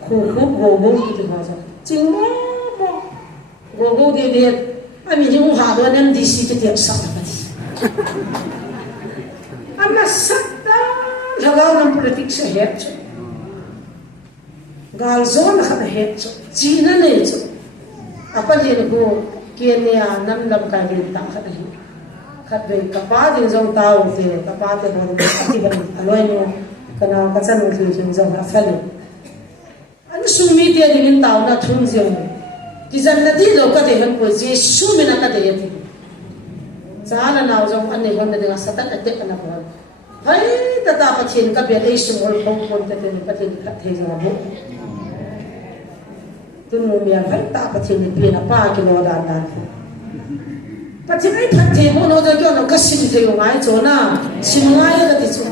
khu gồ gồ thì họ sao, chính gồ gồ thì biết, anh mình dùng hà đôi nem đi xí cái tiệm sắm cái gì, anh là sắc đó, là lao động politic sẽ hết chứ, gal zone là không hết chứ, chỉ là này chứ, apa dia go kia nè năm năm cái gì ta hết đấy khát về capa thì dòng tàu thì capa thì còn thì vẫn aloi nó cái nào cái chân thì dòng là phải anh sumi thì anh tàu là thun dòng thì dân là đi đâu cái thì hắn quay gì sumi là cái thì giá là nào dòng anh này còn là sát tận tết anh nào hay ta ta phát triển cái việc ấy sung hol phong phong cái thì phát triển cái thế gì mà bộ tôi muốn miếng hay ta phát triển cái việc là 3 kilo đàn phát triển ấy phát triển một nó cho nó cái sinh thì ngay chỗ na sinh ngay cái gì chỗ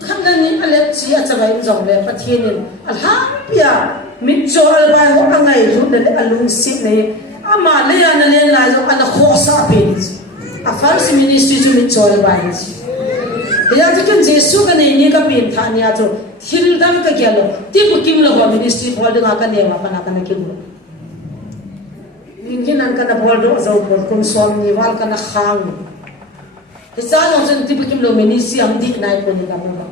khăn là những anh em chỉ ở trong cái dòng này phát triển nên alhamdulillah mình cho anh bài họ anh này luôn để anh luôn xịn này ama lấy anh lên lại rồi anh khó sa bên à first ministry cho mình cho anh bài ya tu kan Yesu kan ini ka pin thania tu hildam ka kya lo ti bukim lo ministry bol de ka ne ma pana kana kin ingin an kana bol do zo ko kum som ni wal kana khang hisa lo chen ti bukim lo ministry am dik nai ko ni ka ma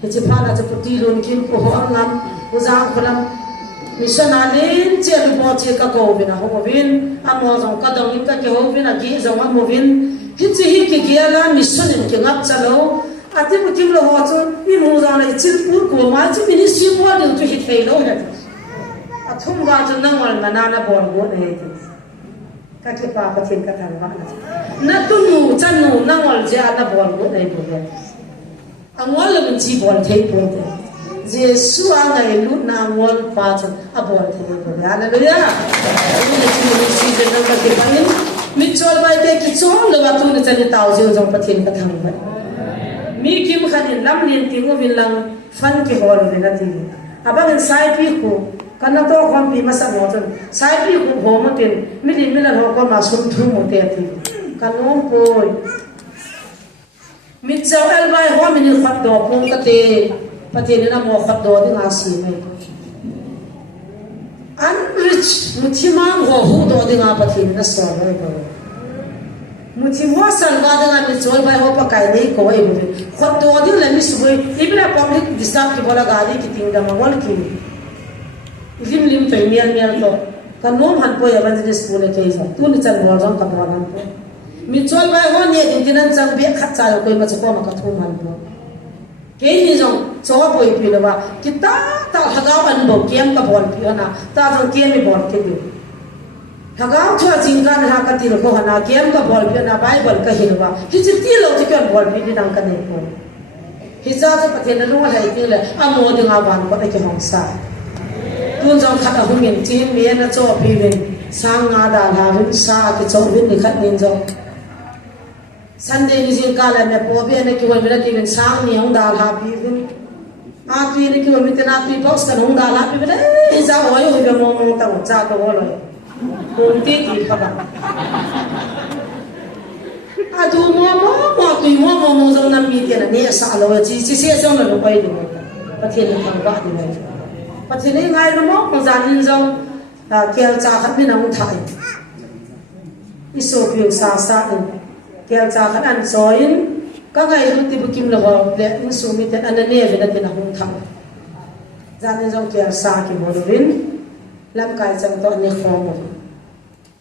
he che phana che puti lo ni kin ko ho angam uzang khulam missionalin che bo che ka ko bina ho bin amo zo ka dong ka ke ho bin a gi zo ma mo bin hi chi hi ki ki ala mission ki ngap chalo ati bukim lo ho chu I mu za na chi pu ko ma chi ministry mo de tu hi thei lo he athum ga chu nang wal na na bon go ne ka ke pa pa thin ka thang ba na tu nu chan nu nang wal ja na bon go ne bo he angwal le bin chi bon thei po de Yesu angai lu na ngol pa chu a bon thei bo hallelujah ni chi ministry de na ka ke pa ni mi chol bai te ki chol lo ba tu ni chan ni tau je zo pa thin ka thang ba mi kim khanin lam lin ti ngo vin lang fan ki hol ne na ti abang sai pi ku kana to khom pi ma sa mo chon sai pi ku ho mo tin mi lin mi la ho ko ma sum thu mo te ti kanom poi mi chaw al bai ho mi ni khat do pung ka te pati ni na mo khat do ding a si mai unrich mutima ho hu do ding a pati ni na so mai ko mutimwa salwa da mi chol bai ho pa kai nei ko ai bu khot do din la mi suboi ibra public disturb ki bola gali ki ting da mangol ki lim lim pe mian mian to kan nom han po ya ban de school ke isa tu ni chan mol jong ka bo nan po mi chol bai ho ne din tin chang be khat cha ko ma cha ko ma ka thu man po ke ni jong cho boi pi la ba ki ta ta hagaw an bo kem ka bol pi na ta jong kem mi bol ke bi hagaw thua jing kan ha ka tir ko hana kem ka bol pi na bible ka hinwa hi chi ti lo ti kan bol pi ni dang ka ne ko hi za ta pathen na lo hai ti le amo de nga wan ko ke hong sa tun jong khat a hung in chin me na cho pi wen sang nga da la rin sa ke cho win ni khat nin jong Sunday ni jing ka la me po be na ki wan me ti wen sang ni hong da la pi wen a pi ni ki wan mi te na pi box ka hong da la pi be hi za ho yo be mo mo ta cha ko lo Kung titi ka ba? Adu mo tu mo zong nam mi tian ni sa lo chi se zong lo pai du pathin ni khang ba di mai pathin ni ngai lo mo kong zan nin zong kel cha khat ni nang thai iso pyu sa ni kel cha khat an soin ka ngai lu ti bukim lo ho le in su mi te an ne ve na te na hung thai zan nin zong kel sa ki mo do vin lam kai chang to ni khom mo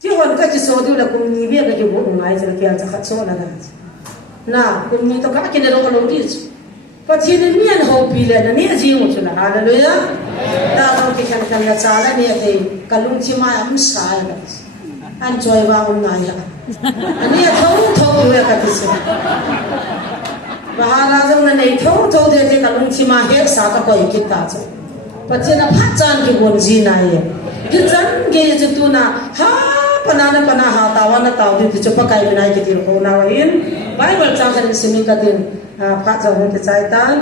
ki hon ka chi so du la kum ni be ka ki bu ngai cha kel cha khat so na na kum ni to ka ki ne ro ka lo di pathin ni mian ho pi le na ni ji mu chu na hallelujah da to ki kan kan ya cha la ni te kalung chi ma am sa ya an joy wa un na ya ani ya thau ya ka ti se Maharajam na nei thau de te kalung chi ma he sa ka ko ki ta chu pathin na phat chan ki gon ji na ye ki chan ge je tu na ha pana ha tawana taw di chu pa kai binai ki tir ko na wa in bible chang kan simi ka tin pha cha ho ke chai tan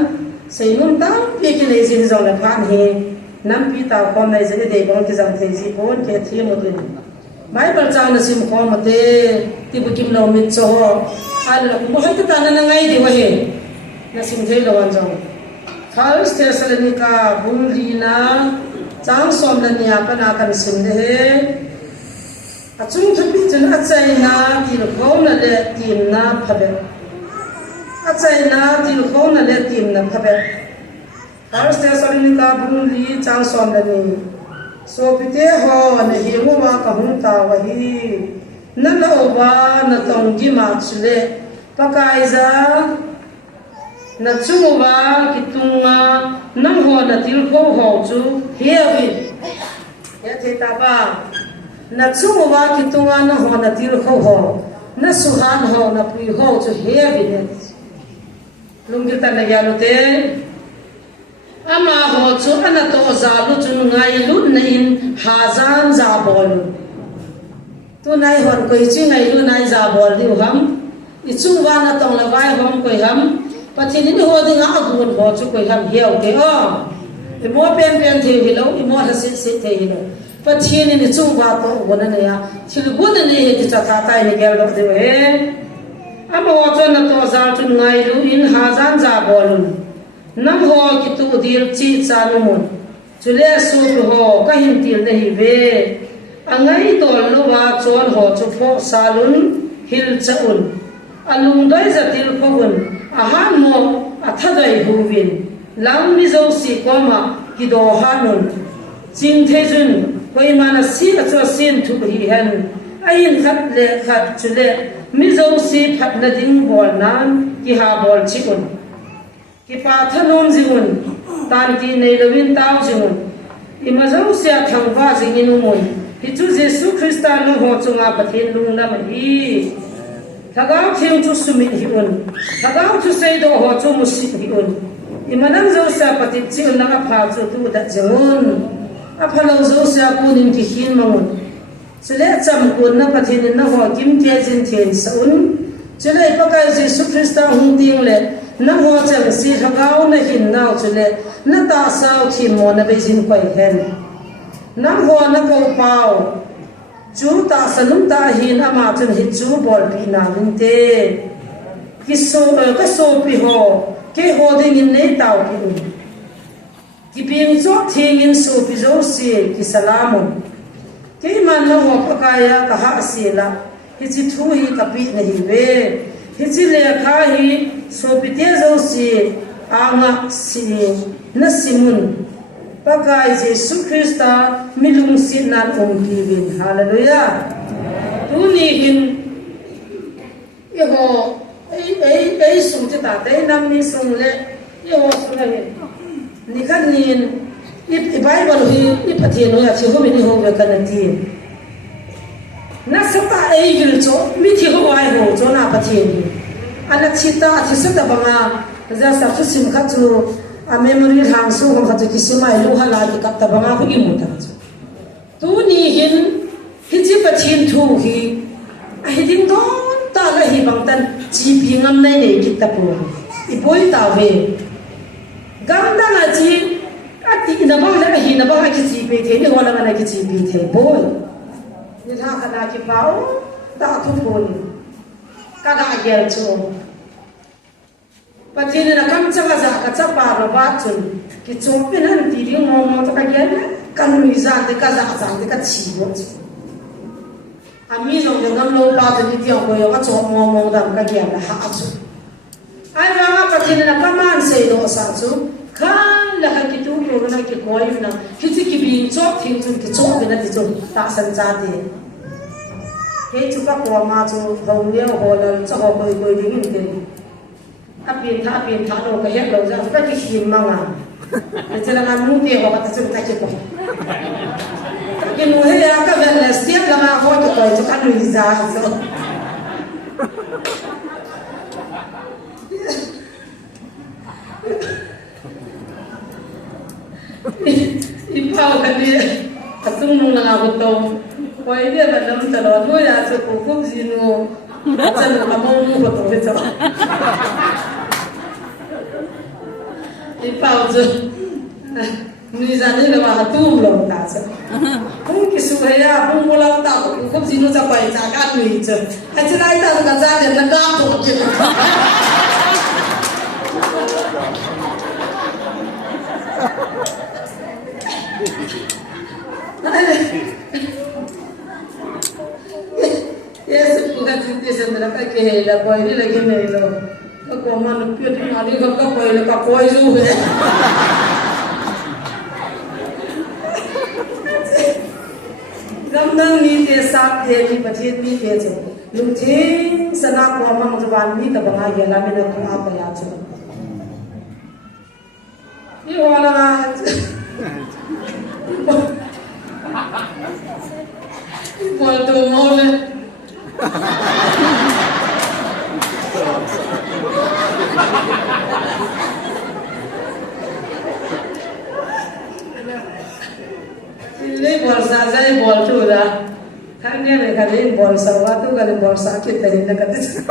sei num tam pi ki nei jin zo la phan he nam pi ta ko nei je de ko ki jam thei ji bon ke thi mo tin bible chang na sim ko ma te ti bu kim lo mit cho ho al la mo ha ta na ngai di wa he na sim thei lo wan jong First Thessalonica bulina chang som la nia pa na kan sim de he achung thupi chen achai na til khom na le tim na phabe achai na til khom na le tim na phabe First Thessalonica bulli chang som la ni so pite ho na hi mo ma ka hum ta wa hi na lo wa na tong gi ma chule pakai za na chunga kitunga nang ho na til kho ho chu heavi ya the ta ba na chunga kitunga na ho na til kho ho na suhan ho na pui ho chu heavi ne lungil ta na ya lo te ama ho chu ana to za lu chu ngai lu na in hazan za bol tu nai hon koi chi ngai lu nai za bol di ham I chu wa na tong la vai hom koi ham pathin ni ho ding a gun ho chu koi ham hiao te I mo pen the hi lo I mo ha sit the hi lo pathin ni chu wa to wona ne ya thil gun ne he ti cha tha tai ni gel lo de he ama ho chon na to za chun ngai lu in ha jan za bolun nam ho ki tu dil chi cha nu mun chule su ho ka hin til na hi ve angai tol lu wa chon ho chu pho salun hil chaun alung doi za til khobun ahan mo athadai huvin lam mi zo si koma ki do hanun jing thejun koi mana si acho sin thu hi han ain khat le khat chule mi zo si phat na ding bol nan ki ha bol chikun ki pa thanon jingun tan ki nei lovin taw jingun ima zo sia thangwa jingin moi hi chu jesu christa no ho chunga pathin lung na ma hi thagau thing chu sumi hi un thagau chu sei do ho chu musi hi un imanang zo sia patit chi un na pha chu tu da jingun a phalo zo sia kunin ki hin mangun chule cham kun na pathin na ho kim ke jin then saun chule pakai jesu christa hung ting le na ho chang si thagau na hin naw chule na ta sao thi mo na be jin pai hen na ho na ko pau chu ta sanum ta hin ama chun hi chu bol pi na min te ki so ka so pi ho ke ho ding in nei taw ki ping cho thing in so pi zo si ki salamu ke man na ho pakaya ka ha si la hi chi thu hi ka pi na hi ve hi chi le kha hi so pi te zo si anga si na simun pakai jesu christa milung sin nan ki bin hallelujah tu ni hin ho ei sung ti ta te nam ni sung le ho sung le ni khan nin i bible hi i pathian ho ya chi ho mi ni ho ve kan ti na sata ei gil cho mi thi ho ai ho cho na pathian ana chita thi sata banga za sa thu sim kha chu a memory hang su ko khatu kisima lu hala ki kap ta banga ko gi muta tu ni hin hi chi pathin thu hi a hi ding don ta la hi bang tan chi pi ngam nei nei ki ta pu i poi ta ve gam da la chi a ti na bang la hi na bang ki chi pe the ni ho la na ki chi pi the poi ni tha khana ki pau ta thu pun ka ga gel chu pathin na kam changa za ka chapa ro ba chun ki chom pe nan ti ri mo mo ta ka gel kan mi za de ka za de ka chi bo ami zo de ngam lo pa de ni ti ko yo ka chom mo mo da ka gel ha chu ai ma ma pathin na ka man se do sa chu kan la ka ki tu ro na ki ko yu na ki chi ki bin chok thing chun ki chok na ti chu ta san cha de he chu ka ko ma chu hong le ho la cha ho ko ding ni de a pin tha no ka he lo za ka ki hin ma nga e chela nga mu te ho ka ta chu ta ki ko ki mu he ya ka vel le sia la ma ho to to ka lu za so i pau ka ni a tung nung la nga ko to koi de ba lam ta lo no ya so ko ku ji no cha no ka mo mu ko to he cha i pau zo ni za ni la ba tu lo ta cha ku ki su he ya bu mo la ta ko ku ji no cha pai cha ka ni cha ka cha lai ta ka za de na ka to ki yes bukan cinta sendiri kan kehela boy ni lagi melo ko man pyo ti ali ko boy la ka boy zu he gamdang ni te sap de ni pathet ni te che lung thing sana ko mang juban ni ka banga ya la me na ko apa ya chu ni wala Quanto mole ini borsa saya bol tu dah kan dia kali borsa waktu kali borsa kita ni dekat itu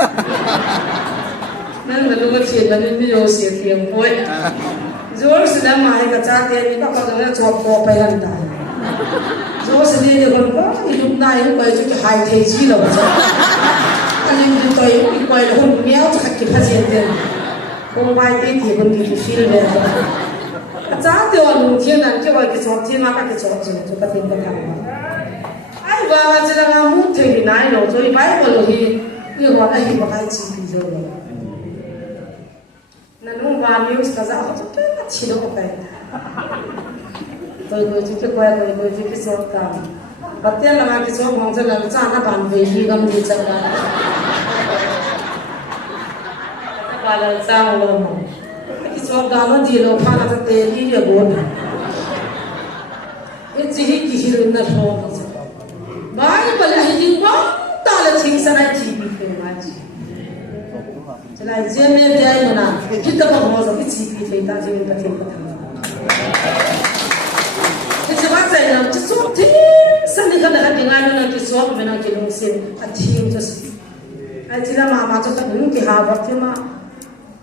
nang lalu kecil lalu ni yosi yang boy Zor sudah mahal kacau dia ni tak kau dengar cop cop yang dah Zor sendiri dia kan hidup naik baik tu high tech lah macam anh đi tôi quay là hôm méo cho khách kịp phát hiện tiền hôm mai đi thì hôm đi phim về giá tiêu anh thiên anh kêu cái số thiên mà cái số gì cho cái tiền cái thằng ai vào chỉ là ngang muốn thì này rồi rồi bài vào thì cái họ này mà cái chi phí rồi nên hôm vào news cái giá họ cho cái chỉ đâu cái tôi chỉ quay tôi cái số tam bắt tiền là cái số mong cho là cha nó bàn về đi gam đi chắc là bà là sao luôn cái số gam nó đi đâu pha nó tê đi rồi buồn cái gì cái gì nó không bài bà là hình bóng ta là chính xác này chỉ bị phê mà chỉ cho nên giờ mấy day mà na kita bao giờ cái chỉ bị phê ta chỉ bị phê ta cái gì vậy này cái số thì sao đi cái này cái ngày nó cái số mình nói cái luôn xem à thiên cho ai chỉ là mà cho cái đúng cái hà vật thì mà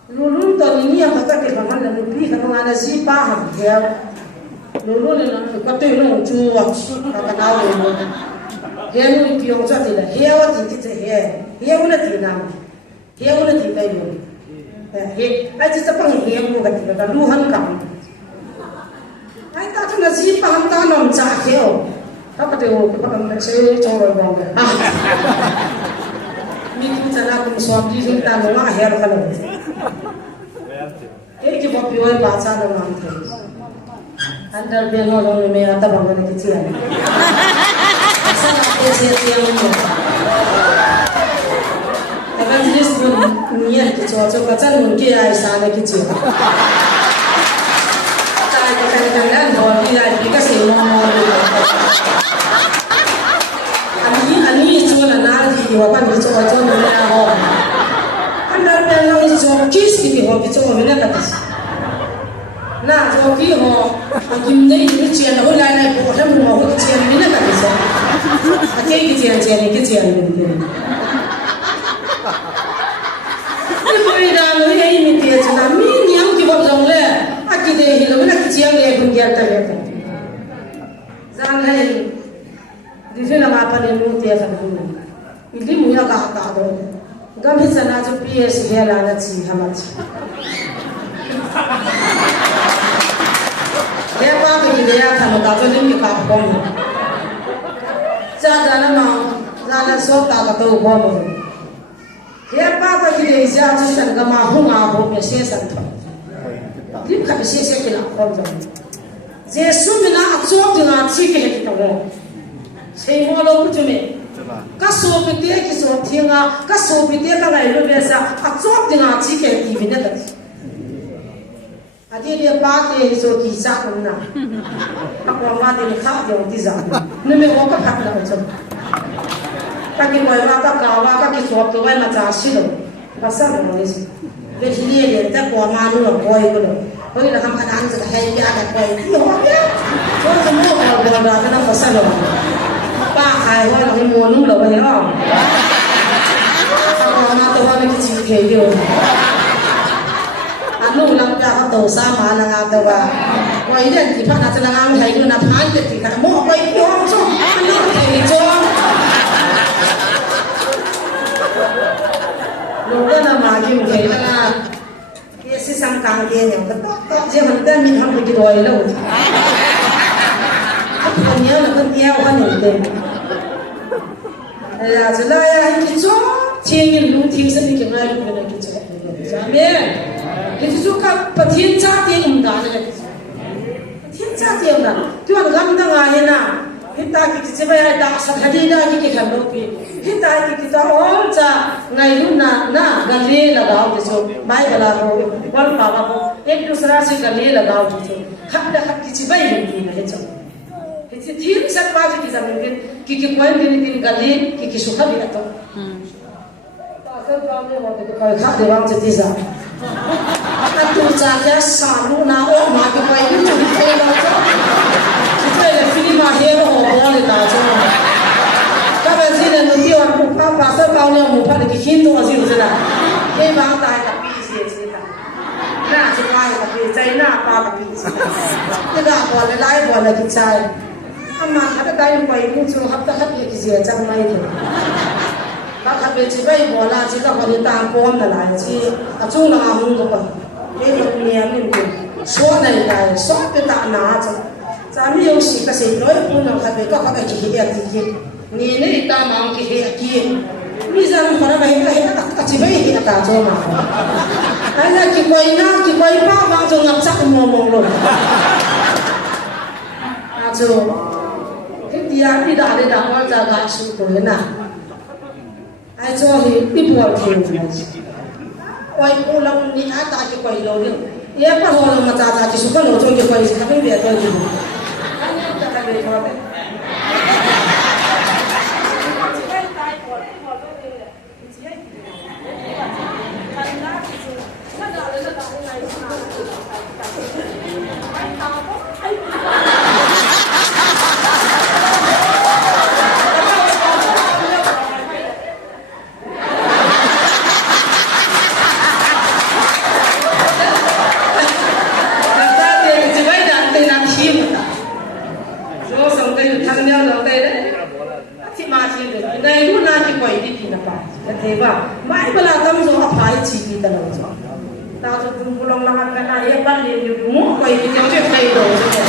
luôn luôn tôi nghĩ là cái phần ăn là nó bị cái nó ăn gì ba hàng theo luôn luôn là có tôi nó chua cái nào rồi heo nuôi pion cho thì là heo thì heo là thì nào heo là thì đây rồi ai chỉ tập bằng heo mua cái thì là lu hân cầm ai ta cho nó gì ba hắn ta nằm chả heo các cái điều các bạn sẽ cho rồi vào mình cũng sẽ làm cùng xóm đi chúng ta nó heo là cái cái bộ pion ba cha nó làm thế anh đã biết nó rồi mình đã tập bằng cái gì Tapi jenis punya kicau kacang mungkin ada sana kicau. Tapi kadang-kadang kalau tidak dikasih nomor, ani cuma nanti diwapan kicau mana ho. Anda bilang kicau kis gitu ho kicau mana katis. Nah, joki ho, gimana itu cian ho lain ho, orang mau ho cian mana katis. Cái chuyện như bây giờ người ấy mình tiền cho nó mình nhắm cái vật rồng lên, cái đấy thì nó là cái chuyện này cũng giao tay hết. Rằng này, đi phía nam apa nên mua tiền phải không? Ini mua cái cả rồi, gam hết sana cho PS về là nó chỉ hàm chỉ. Cái ba cái gì đấy thằng nó cho nên cái cả không. Cha ra nó số ta cái tàu bom rồi. Cái ba cái gì ra chỉ sản cái mà hung ác bom sẽ sản phẩm. Đi khai sẽ cái nào không rồi. Giêsu mình đã chốt thì là chỉ cái gì đâu. Xây mua lâu cũng chừng các số bị tiếc cái số thiên à, các số bị tiếc cái này luôn bây giờ chốt thì là chỉ cái gì vậy đó. Adi dia pakai so kisah pun nak. Aku amat ini khap yang tisah. Numi orang khap nak macam. Kaki kau yang tak kau, kaki suap kau yang macam asyik tu. Pasal apa ni? Begini dia tak kau malu lah kau itu lah. Kau ini nak keadaan sekarang dia ada kau itu. Ya, kau semua kau berada kena pasal apa? Pak kai kau nak monu lah kau ni orang. Aku amat tu orang ni kecil kecil. Anu lang ka to sama na nga to ba ko iden ti pa na sa lang hay no na phan ti ka mo ko iyo so ano ti jo lo na ma gi mo kai na ke si sam kang ge ne ka to je han ta mi ham ki roi lo ko nya na kan tia wa ne de ya zla ya ki jo thiên nhiên lu thiên sinh ki ngai lu na ki jo amen. Itu juga petien cati yang enggak ada. Petien cati yang enggak. Tuan gamda ngahina. Kita kita bayar dak sakadina kita khandopi. Kita all cha ngai lu na gale लगाओ जैसे बाई वाला हो वन पावा हो एक दूसरा से गले लगाओ जैसे हक किसी बाई नहीं है जो किसी तीन सब बात की जमीन की कोई दिन गले की सुखा भी आता ताकत काम में होते तो कोई खा देवांग से तीजा Aku cakap salu na oh mak apa itu kita lakukan kita le film mahir oh boleh tak je kalau sih nanti orang buka pasar kau ni orang buka lagi Hindu asyik saja ini bang tak tapi sih cerita nah cakap tapi China apa tapi tidak boleh lain boleh kita aman ada kayu kau itu cuma hafta hafta lagi sih jangan main các khách về chỉ bay bỏ là chỉ là có đi tàng bom là lại chỉ chung là không được cái việc nghe mình số này là số cái tạ ná chứ cha mi yêu sĩ cái gì nói cũng là khách về có cái gì hiện gì nghe này ta mang cái hiện kia bây giờ mình nói về cái cái chỉ bay hiện ta cho mà hay là cái quay ba mang cho ngập sắc mồm mồm rồi cho cái đi đã để đảm bảo ra cái sự của nó ai cho thì đi buồn thì quay cô long đi ai ta cái quay lâu đi em bắt hồ mà ta chỉ số cái lâu trong cái quay thì không biết thôi gì anh em ta cái về thôi thế và mãi mà là tâm do phải chỉ đi tận rồi ta cho chúng cô long lang cái này em bắt liền được mua quay cái nhau chuyện thay đổi rồi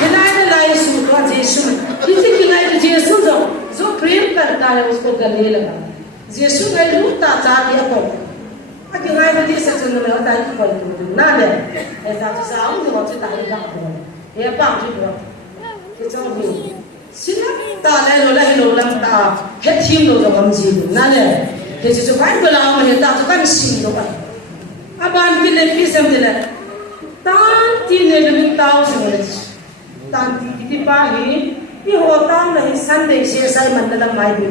thế này là sự của Giêsu cái này là Giêsu rồi जो प्रेम करता है उसको गले लगा Giêsu này lúc ta cha đi ako cái này là đi sẽ chân mình ở đây cái quay tụi na đấy em ta cho sao thì họ sẽ tại đây gặp rồi em bảo chứ được cái cho mình xin ta lại rồi làm ta hết team rồi làm gì na đấy thì chỉ phải bữa nào mà hiện tại tôi cần xin rồi à bạn cái này phía xem thế này tan tin này mình tao xem này tan tin ba hi cái họ tan là Sunday sẽ sai mình là mai đi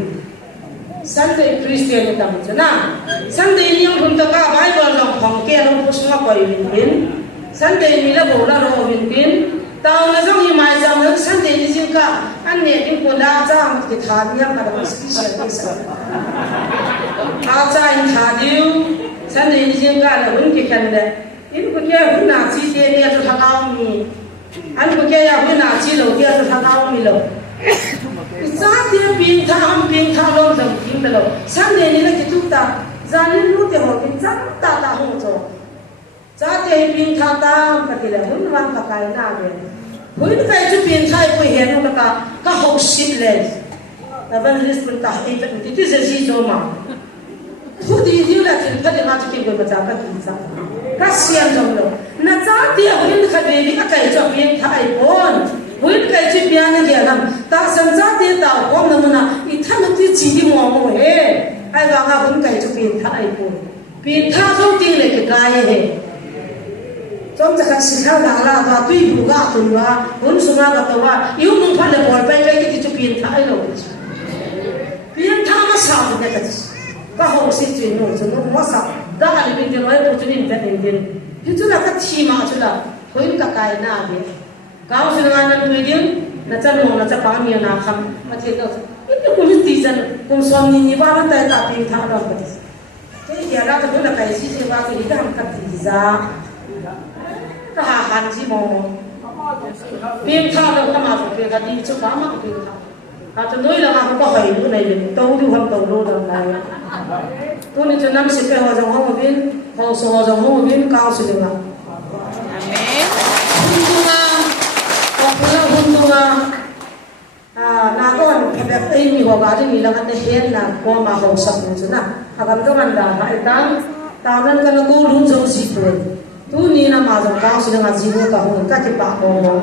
Sunday Christian tâm chứ na Sunday nhiều hôm ta cả Bible nó không kia nó cũng xuống quay bên Sunday mình là bộ là rồi bên tao là giống như mai giờ nó Sunday đi xin cả anh nhẹ tiếng cô đa ra cái thà nhắm là nó special áo trai thà điêu Sunday đi xin cả là vẫn cái khăn đấy in cái kia vẫn là chi tiền này cho thằng ao mi anh cái kia vẫn là chi lẩu kia cho thằng ao mi lẩu giá tiền pin thà lâu dòng pin lẩu Sunday này là cái chúng ta ra nên lúc thì họ cái giá ta không cho giá tiền pin thà ta cái là vẫn vang cả cái nào vậy với cái chút pin thay với hiện nó cả học sinh lên là vẫn rất là ta ấy thì cái gì cho mà phút đi điều là thì cái mà chỉ cái cái cái gì cái xiên trong đó na giá tiền với cái về cái cho pin thay bốn với cái chút pin này kia làm ta xem giá tiền tao có nó mà ít thằng nó chỉ đi mua hết ai bảo nga với cái chút pin thay bốn pin thay không tiền này cái hết trong cái sinh hoạt đó là và tùy buộc cả tụi nó muốn sống ra cái đó yêu muốn phát là bỏ bay cái chút pin thay rồi pin thay mà sao được cái cái hậu sinh chuyển đổi cho nó mất sao đó là mình nói một chút nhìn thấy nhìn thì chúng ta cái chi mà chúng ta thôi cái nào vậy cao sinh là nó nuôi điên là chân mồm là chân bao nhiêu nào không mà thế đâu ít cũng như tí chân cũng xong nhìn vào nó tay ta pin thay đâu cái gì đó thì là cái gì vào thì cái hàng cái gì ra cái hàng gì mà pin thay đâu cái mà phải cái đi chỗ đó mà pin thay tôi nói là không có hỏi nữa này tôi đi không tàu đâu đâu này tôi nên cho năm sẽ phải họ dòng không biết họ dòng không biết cao sự được không? Amen. Na kon kebek ai mi ho ga ni lang at hen na ko ma ho sak ni na hagan ka man da ha itang tanan ka na ko lun zo si po tu ni na ma zo cao sự được gì ka ho ka ti pa ko mo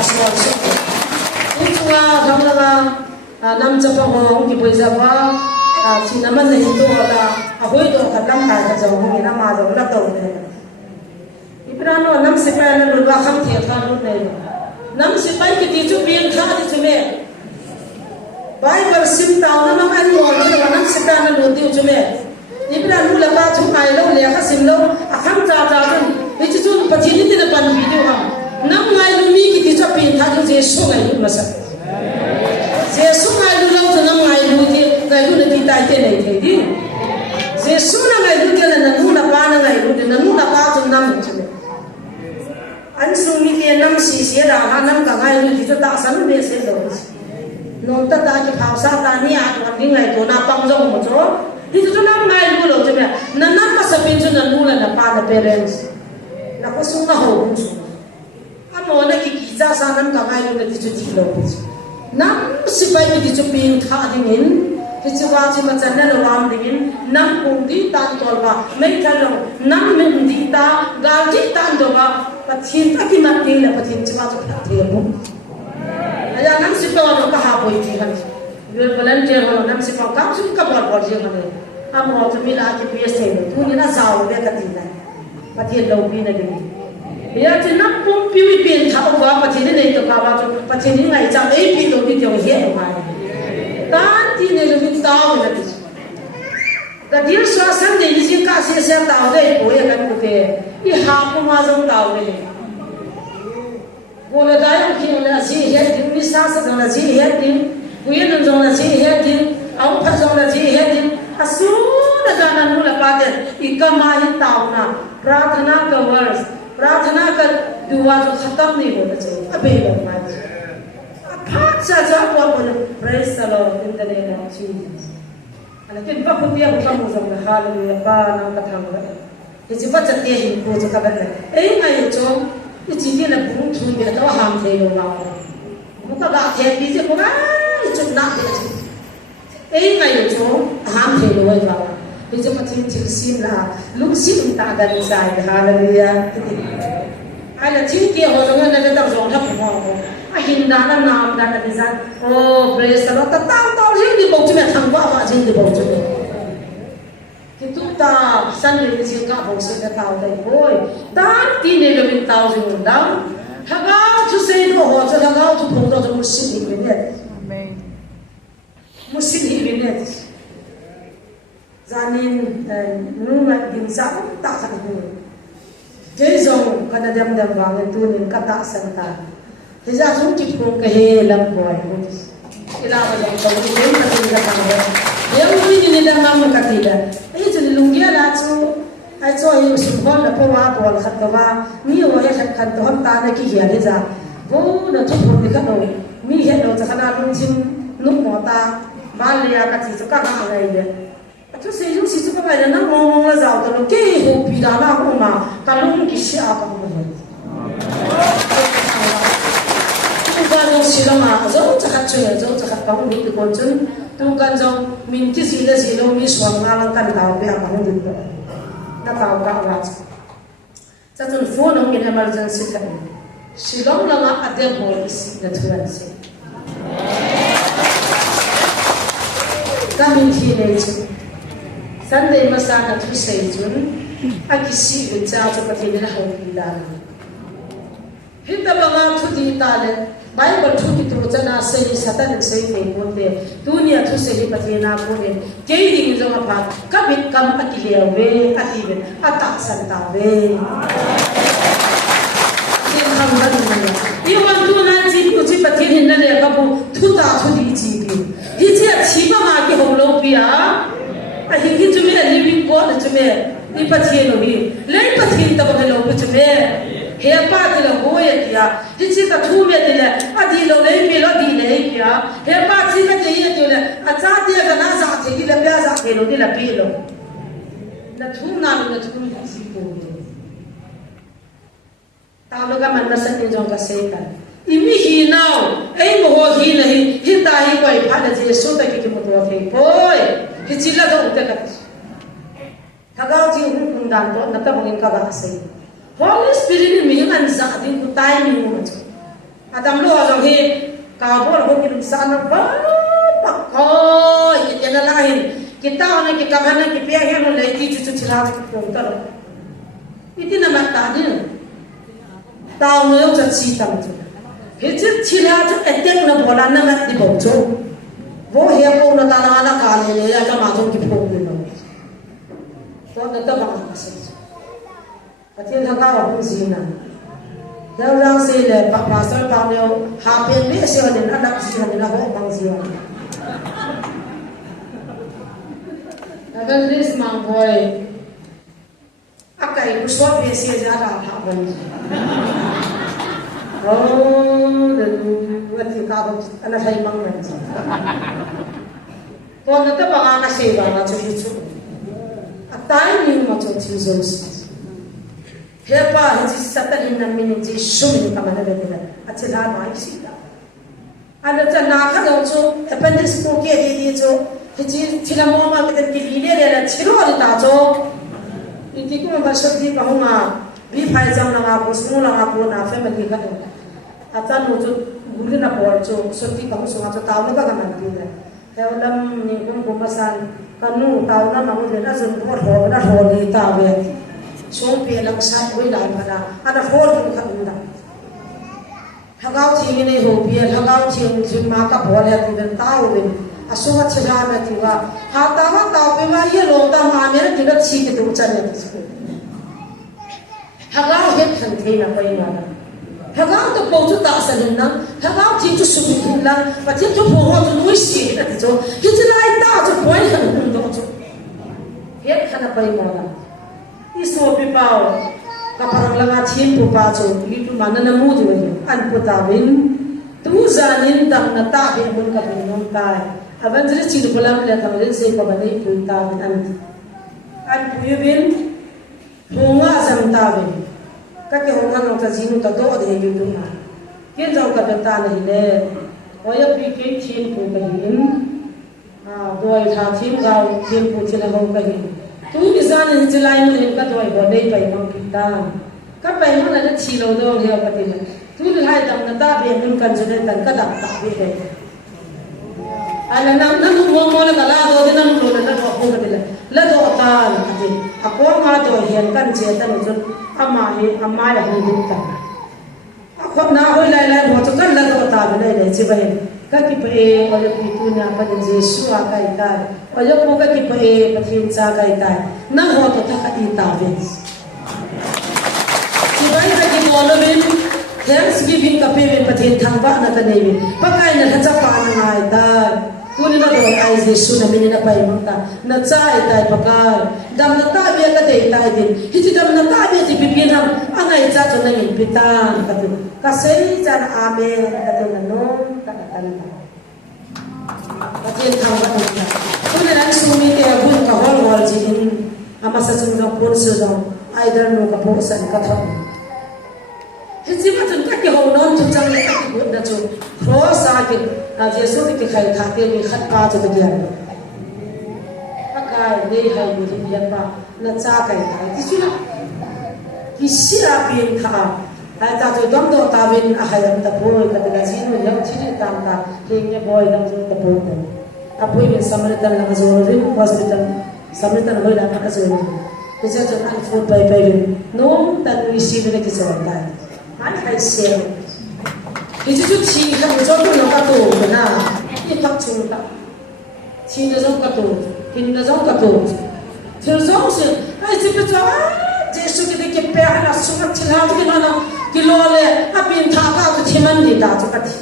aswa si tu nga dam la nam cha pa ho ki poi za ba chỉ nằm bên này tôi là hồi đó cả năm ngày là giàu không là mà giàu là đầu này, Ibrahim nó năm mươi bảy là luôn vào khám thiệt là luôn này, 58 cái tí chút biến khá thì chú mẹ Bible sim tao nó anh ngồi nó là 58 là luôn tiêu chú mẹ Ibrahim là ba chú ai lâu lẻ khá sim lâu khám cha cha thì chú chú bắt chín thì là bàn video không 5 ngày luôn mi cái tí chút biến khá thì Giêsu ngày luôn mà sao Giêsu ngày luôn lâu cho 5 ngày luôn thì ngày luôn thì tại thế này thế đi Giêsu là ngày luôn kia là nanu là ba là ngày luôn thì nanu là ba trong năm chú mẹ anh sung mi kia năm xí xí ra năm cả ngày luôn thì cho ta sắm bê sẽ rồi nông ta ta cái pháo sa ta ni à còn đi ngày tổ na băng rong một chỗ thì chỗ năm ngày luôn rồi chứ mẹ nó năm mà sắp đến chỗ nó luôn là ba là parents là có sung nó hậu cũng sung à mà nó cái kỳ ra sang năm cả ngày luôn là thì chỗ gì đâu năm sẽ phải đi chỗ pin thà đi mình thì chỗ vào chỗ mà chân nó làm đi mình năm cũng đi tan toàn vào mấy tháng rồi năm mình đi ta gal đi tan rồi vào và thiên ta cái mặt đi là và thiên chỗ vào chỗ phát triển luôn Aja nam si pawang nak kahapoi ti kan. Biar volunteer kalau nam si pawang kamu suka buat je kan. Amo tu mila ke PSA tu ni na zau dia katina. Patien lobi na dini. Ya tu nam pun piwi pin thau wa patien ni tu kawa tu patien ni ngai jam ei pi tu ni tu he ma. Tan ti ne lu bin tau na ti. Da dia suasan ni jing ka se se tau dei ko ya kan ku te. I ha pu ma zong tau ni. Cô là cái ông kia là gì hết tiếng biết sao sao là gì hết tiếng quý nhân dùng là gì hết tiếng ông phát dùng là gì hết tiếng à số là cái nào cũng là ba tiền ikama hết tàu na prathana ka verse prathana ka dua जो खत्म नहीं होना चाहिए अभी लोग mine's apart saja apa pun praise the Lord in the name of Jesus लेकिन बहुत दिया बुका मुझे hallelujah बाना कथा में ये जितना चलते हैं वो जो कबर है एक नहीं जो chỉ biết là cũng chui về đó hàm thề đồ vào cũng các bạn thề đi chứ không ai chụp nát đấy ấy ngày ở chỗ hàm thề đồ vào bây giờ mà chỉ xin là lúc xin ta đang xài hallelujah ai là chính kia họ giống như là đang dọn thắp họ ai hình đá nam nam đang là sao oh praise the Lord ta tao riêng đi bầu cho mẹ thằng vợ riêng đi bầu cho mẹ thì chúng ta sanh lên cái gì cả bầu sinh cái tàu đây thôi ta tin này là mình tàu gì mình đâu thằng nào chú xây đồ họ cho thằng nào chú phụng đồ cho một sinh hình bên này một sinh hình bên này gia nên nung lại đình sáng tạo thành người cái dòng cái đêm đêm vào cái tu nên cắt tạ sinh ta thì ra chúng chụp cùng cái hè làm gọi cái nào mà dòng tàu đến là mình cái thằng đó nếu như như đang làm cái gì đó ấy cho lùng kia là cho yêu sủng con là phô hoa bò khát cái hoa mi hoa hết khát cái hôm ta này kia hiện đấy ra vô nó chụp một cái khát rồi mi hết rồi chắc là lùng chim lúc mỏ ta ban lìa cái gì cho các hàng này đấy chú sử dụng sử dụng cái này nó mong là giàu từ lúc kia hồ bì đá nào cũng mà cái lùng kia sẽ áp dụng được chúng ta dùng sử dụng mà giống chắc chắn giống chắc chắn bằng những cái con chân tu kan jong min ki si la si lo mi swang nga lang kan daw pe apa hong din na taw ka wa cha tun phone ong in emergency ka silong lang a de bol is na thuan se ka min thi nei chu sunday ma sa ka thu sei chun a ki si gu cha cha pa thi na ho pi la hin da ba nga thu di ta le Bible thu ki tu chana sei satan sei nei bonde dunia thu sei pathina bonde kei ding jong apha kabit kam atile we ati ve ata san ta ve sin kham ban ni i wan tu na ji ku ji pathin na le ka bu thu ta thu di ji bi hi che chi ba ma ki hom lo pi a hi ki chu me living god chu me i pathin lo bi le pathin ta ba lo bu chu me he pa ti lo ho ye ti ya ti chi ta thu me ti le a di lo le mi lo di le ki ya he pa chi ka ti ye ti le a cha ti ka na sa ti ki le pya sa ti lo ti la pi lo na thu na lo thu ni si ko ta lo ka man na sa ti jong ka se ta i mi hi nau ei mo ho hi na hi ta hi koi pha na je so ta ki mo to the poi hi chi la do ta ka ta ga ji hu kun dan to na ta bangin ka ga se Holy Spirit ni mình ăn dạ thì cũng tai mình mà chứ. Adam lo rằng thì cả bộ là không kịp san nó bớt bạc coi cái nó lại kita này cái cảm này cái bia hết nó lấy đi chút chút ra cái công tao. Ít là mặt ta đi. Tao mới cho chi tâm chứ. Hết chút chi ra chút cái tiếng nó bỏ lan nó mất đi bổng chỗ. Vô hiệp bộ nó ta nó cả này là cho mà trong cái bổng đi nó. Tôi nó tao bằng cái gì. Atin thằng cao cũng gì nè, đâu ra gì là bà sơ bao nhiêu hạ bên biết sao nên ăn đậm gì nên là hộ bằng gì vậy? Agar this mang boy, akai cũng swap về xe ra là hạ bên. Oh, the buat tingkah anak saya mangan tuan itu bangga nasi bangga cuci atai ni macam Jesus hepa haji satan inna min Jesus ni kamana deta acela mai sida ada cana kau tu appendix ko ke di tu haji cilamo ma kita pilih dia ciro ada tu ini ko masuk di bahunga bi phai jam na ko semua na ko na family ka atan tu guli na por tu soti ka so tu tahu na ka man pilih Heulam ni pun kumasan kanu tahu na mahu dia nasun buat ho ni tahu sumpi lang sa wei lai mana ada ho tu kan unda hagau thi ni ho pia hagau thi ma ka bole tu den tahu ben asunga chila na tu wa ha ta wa ta pe ma ye lo ta ma ne ti na chi ki tu chan ne tu hagau het than the na pai na hagao to po tu ta sa din na hagao ti tu su bin la pa ti tu po ho tu nu si na ti to ki ti lai ta tu poi han hun do tu het khana pai mo la i so pi pao ka parang langa chin pu pa chu li tu man na mu du an pu ta win tu za nin dam na ta be mun ka bin nom tai aban jri chi du lam le ta rin se ko ba nei pu ta an pu yu bin hunga zam ta be các cái hôm ăn ta dính ta đổ thì nhiều đúng không? Kiến rau cả được ta này nè, ôi ấp bị cái chim phụ cái hình, đôi thà chim rau chim phụ chỉ là không cái hình, tu cái gian này chỉ lại mình cái đôi bỏ đây phải mang kịch ta, các phải nó là nó chỉ lâu đâu hiểu cái gì, tu cái hai đồng nó ta về mình cần cho nên tận cái đặc đặc biệt đấy, anh nam nam mua mua là cả la đôi nam đôi là nó không cái gì là đôi ta là cái gì, có mà đôi hiện cần chế ta một chút amma ya hin ta akhop na hoi lai lai ho to kan la to ta be lai chi ba ka ki pe o le pi tu na pa de jesu a kai ta o yo ko ka ki pe pathin cha kai ta na ho to ta ka ti ta be chi ba ka ki mo lo bin thanksgiving ka pe be pathin thang ba na ta nei be pa kai na tha cha pa na ngai ta tu ni na do ai jesu na min na pai mang ta na chai tai pa ka dam na ta be ka dei tai din hi chi dam na ta be chi pi pi na angai cha cho na yin pi ta ka tu ka sei cha na amen ka tu na no ta ka ta ka jen thang ba ta tu ni ran su mi te bun ka hol wal ji in ama sa chung na pon su dong ai dar no ka po san ka thon hi chi ma chun ka ki ho non chu chang le ka ki bun na chu cross a ki na jesu ki khai tha te mi khat ka chu ta gyan kai nei hai ni ri yan ba na cha kai kai ti chu na ki sira bin kha ai ta to dom do ta bin a hayam ta boy ka ta ji no yang chi ni tam ta ring ne boy dam ju ta boy ta boy bin samritan la zo ri hospital samritan hoy la ka zo ri ki cha cha an food pai pai no ta ni si ne ki zo ta an hai se ki chu chi ka zo to no ka to na ni pak chu ta chi na zo ka to in na zong ka to thil zong se ai chi pe cha jesu ki de ke pe na sunga chila ki na ki lo le a pin tha ka ka thiman ni ta cha ka thi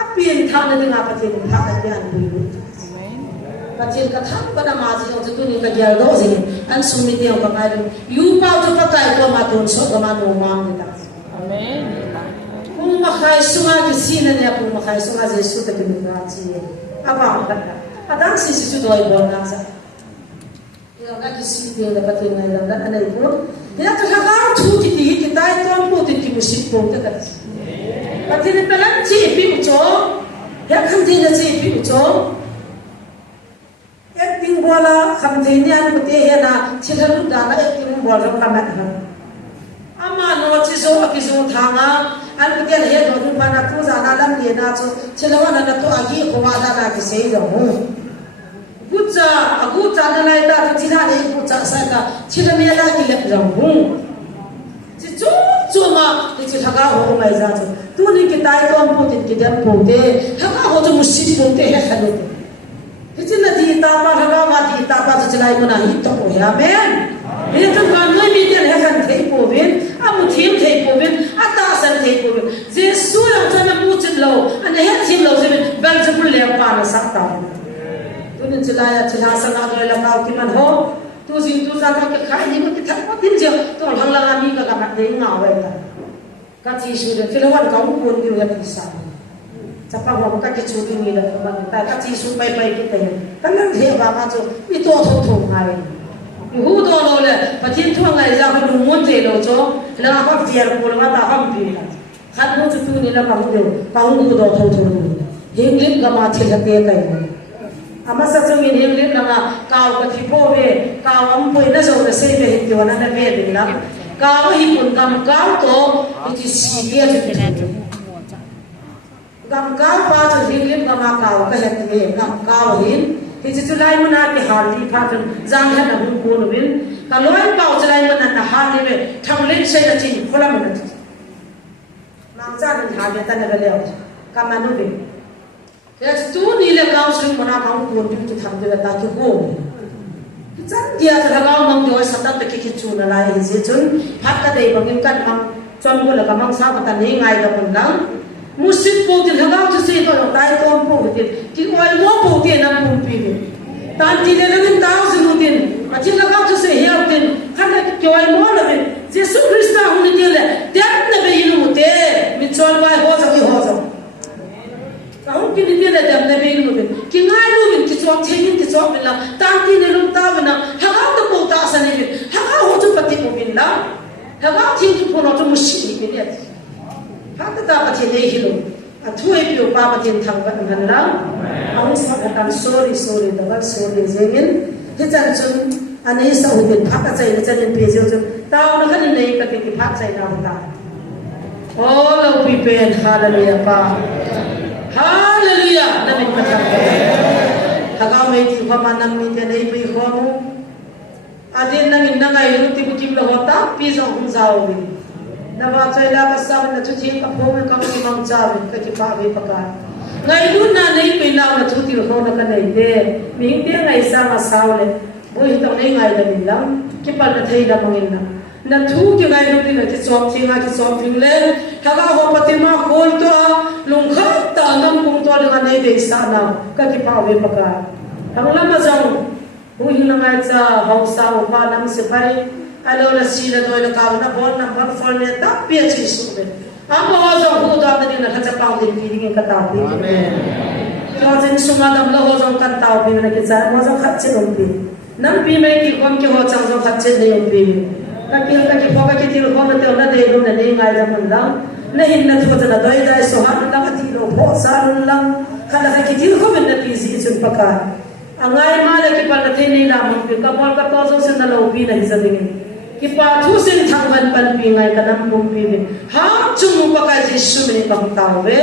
a pin tha na de nga pa thi tha ka de an bu amen ka thi ka thang ka na ma ji to tu ni ka gyal do ji an sum ni te ka ngai yu pa to pa kai ko ma ton so ka ma no ma ni ta amen kung ma khai sunga ki sin na kung ma khai sunga jesu ta ki na chi aba ka adang sisi tu doi bon nasa ya ka kisi te na patin na lang na anai po ya to ha ga thu ki ti ki tai ton po ti ki musik po ta ka patin ta lan chi pi mu cho ya kham ti na chi pi mu cho ek ting bola kham ti ni an te he na chilaru da na ek ting bola ka ma ha ama no chi zo ki zo thanga an ko te he do pa na tu za na lam ni na cho chilawa na to agi ko wa da na ki sei do Guca, aku cakap lagi dah tidak ada ibu cakap saya, tidak ada lagi lep jambung. Cuma itu haka ho mai za tu ni kita itu amputin kita pote, haka ho tu musib pote है खाने ते. itu nanti tapa haka mati tapa tu celai mana itu oh ya men. Ini tu kan noi median है kan thei povin, amu thim thei povin, atasan thei povin. Jesu yang sana mucin lo, ane है thim lo semen, bel sepul lepa na sakta. Tunin celaya celah sangat doa kau kiman ho tu sing tu sana ke khai ni ke thak tin je to hang la mi ka ka dei ngau wai ta ka chi su de filawan kau pun di ya ki sa Sapa mo ka kichu ni la man ta ka chi su pai pai ki te ta lang the ba ma chu I to tho tho ngai hu do lo le pa tin tho ngai za ko lu mon te lo cho la ka fier ko la ta ham pi la khat no chu tu ni la pa hu de pa hu do tho tho hing lim ga ma thil te kai ama sa chu min hing lim la ma kaw ka thi po ve kaw am poi na zo na se ve hi ti wana na ve de la kaw hi pun kam kaw to ti si ge chu gam kaw pa chu hing lim ga ma kaw ka het ve gam kaw hin hi chu lai mana ki har ti pha chu jang han na hu ko no bin ka loi pau chu lai mana na har ni ve thang len se na chi khola mana mang cha ni ha ge ta na ga le ka ma no be ke chu ni le kaw su mana kaw ko ni tu thang de ta ki ko chan dia ta ga mang jo sa ta te ki chu na lai je chun phat ka dei bang kan mang chon ko la ka mang sa ta ni ngai da mun lang musik po tin ga chu se to dai ko po tin ki oi mo po tin na pu pi ni tan ti le min taw su tin a chin ga chu se hiao tin khan na ki oi mo la bin jesu krista hu ni ti le te na be yin mu te mi chon bai ho za ki ho za kaun ki ni le dam na be yin mu bin ki ngai lu bin ki chok chen ki chok bin la tan ti ne lum ta bin na ha ga ta po ta sa ni bin ha ga ho chu pati ko bin la ha ga ti chu po no chu mu shi ni bin ya ha ta ta pati ne hi lo a thui pi pa pati thang ban han la ang sa ka tan sorry da ba sorry jengin he chan chun ani sa hu bin pha ka chai na chan pe jo chu taw na khan nei ka ti pha chai na ta oh lo pi pen hallelujah pa hallelujah na bin pa ta ka me ti pa man mi te nei pi ho mu adin na min na ngai lu ti bu kim lo ta pi zo hung zao bi na ba chai la ka sa na chu chi ka pho me ka ki mang cha bi ka ki pa bi pa ka ngai lu na nei pe la na chu ti ho na ka nei de mi te ngai sa ma sao le bo hi ta nei ngai da min lam ki pa na thei da mangin na thu ki ngai lu ti na ki chom thi nga ki chom thing le ka ga ho pati ma khol to lung kha ta nam kum to le nei de sa na ka ki pa bi pa ka ang la ma jang bo hi na ngai cha ho sa o pa nam se pai alo la si la doi la ka na bon number phone ne ta pe chi su be am ho zo hu da ni na kha pa din pi ni ka ta pi amen jo jin su ma dam la ho zo kan ta pi na ki cha mo zo khat che dom pi nam pi mai ki kom ki ho chang zo khat che de yom pi ka ki pho ka ki ti ho na te na de ru na ni ngai da mun lang na hin na tho na doi dai so ha na ka ti lo ho sa run lang khala ka ki ti ho men na pi si chun pa ka angai ma la ki pa na the ni la mun pi ka pol ka to zo se na lo pi na hi za ding ki pa thu sin thang ban pan pi ngai ka nam pum pi ni ha chung pa ka jisu ni bang taw ve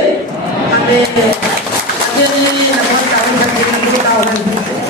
amen amen ni na ba taw na ki taw na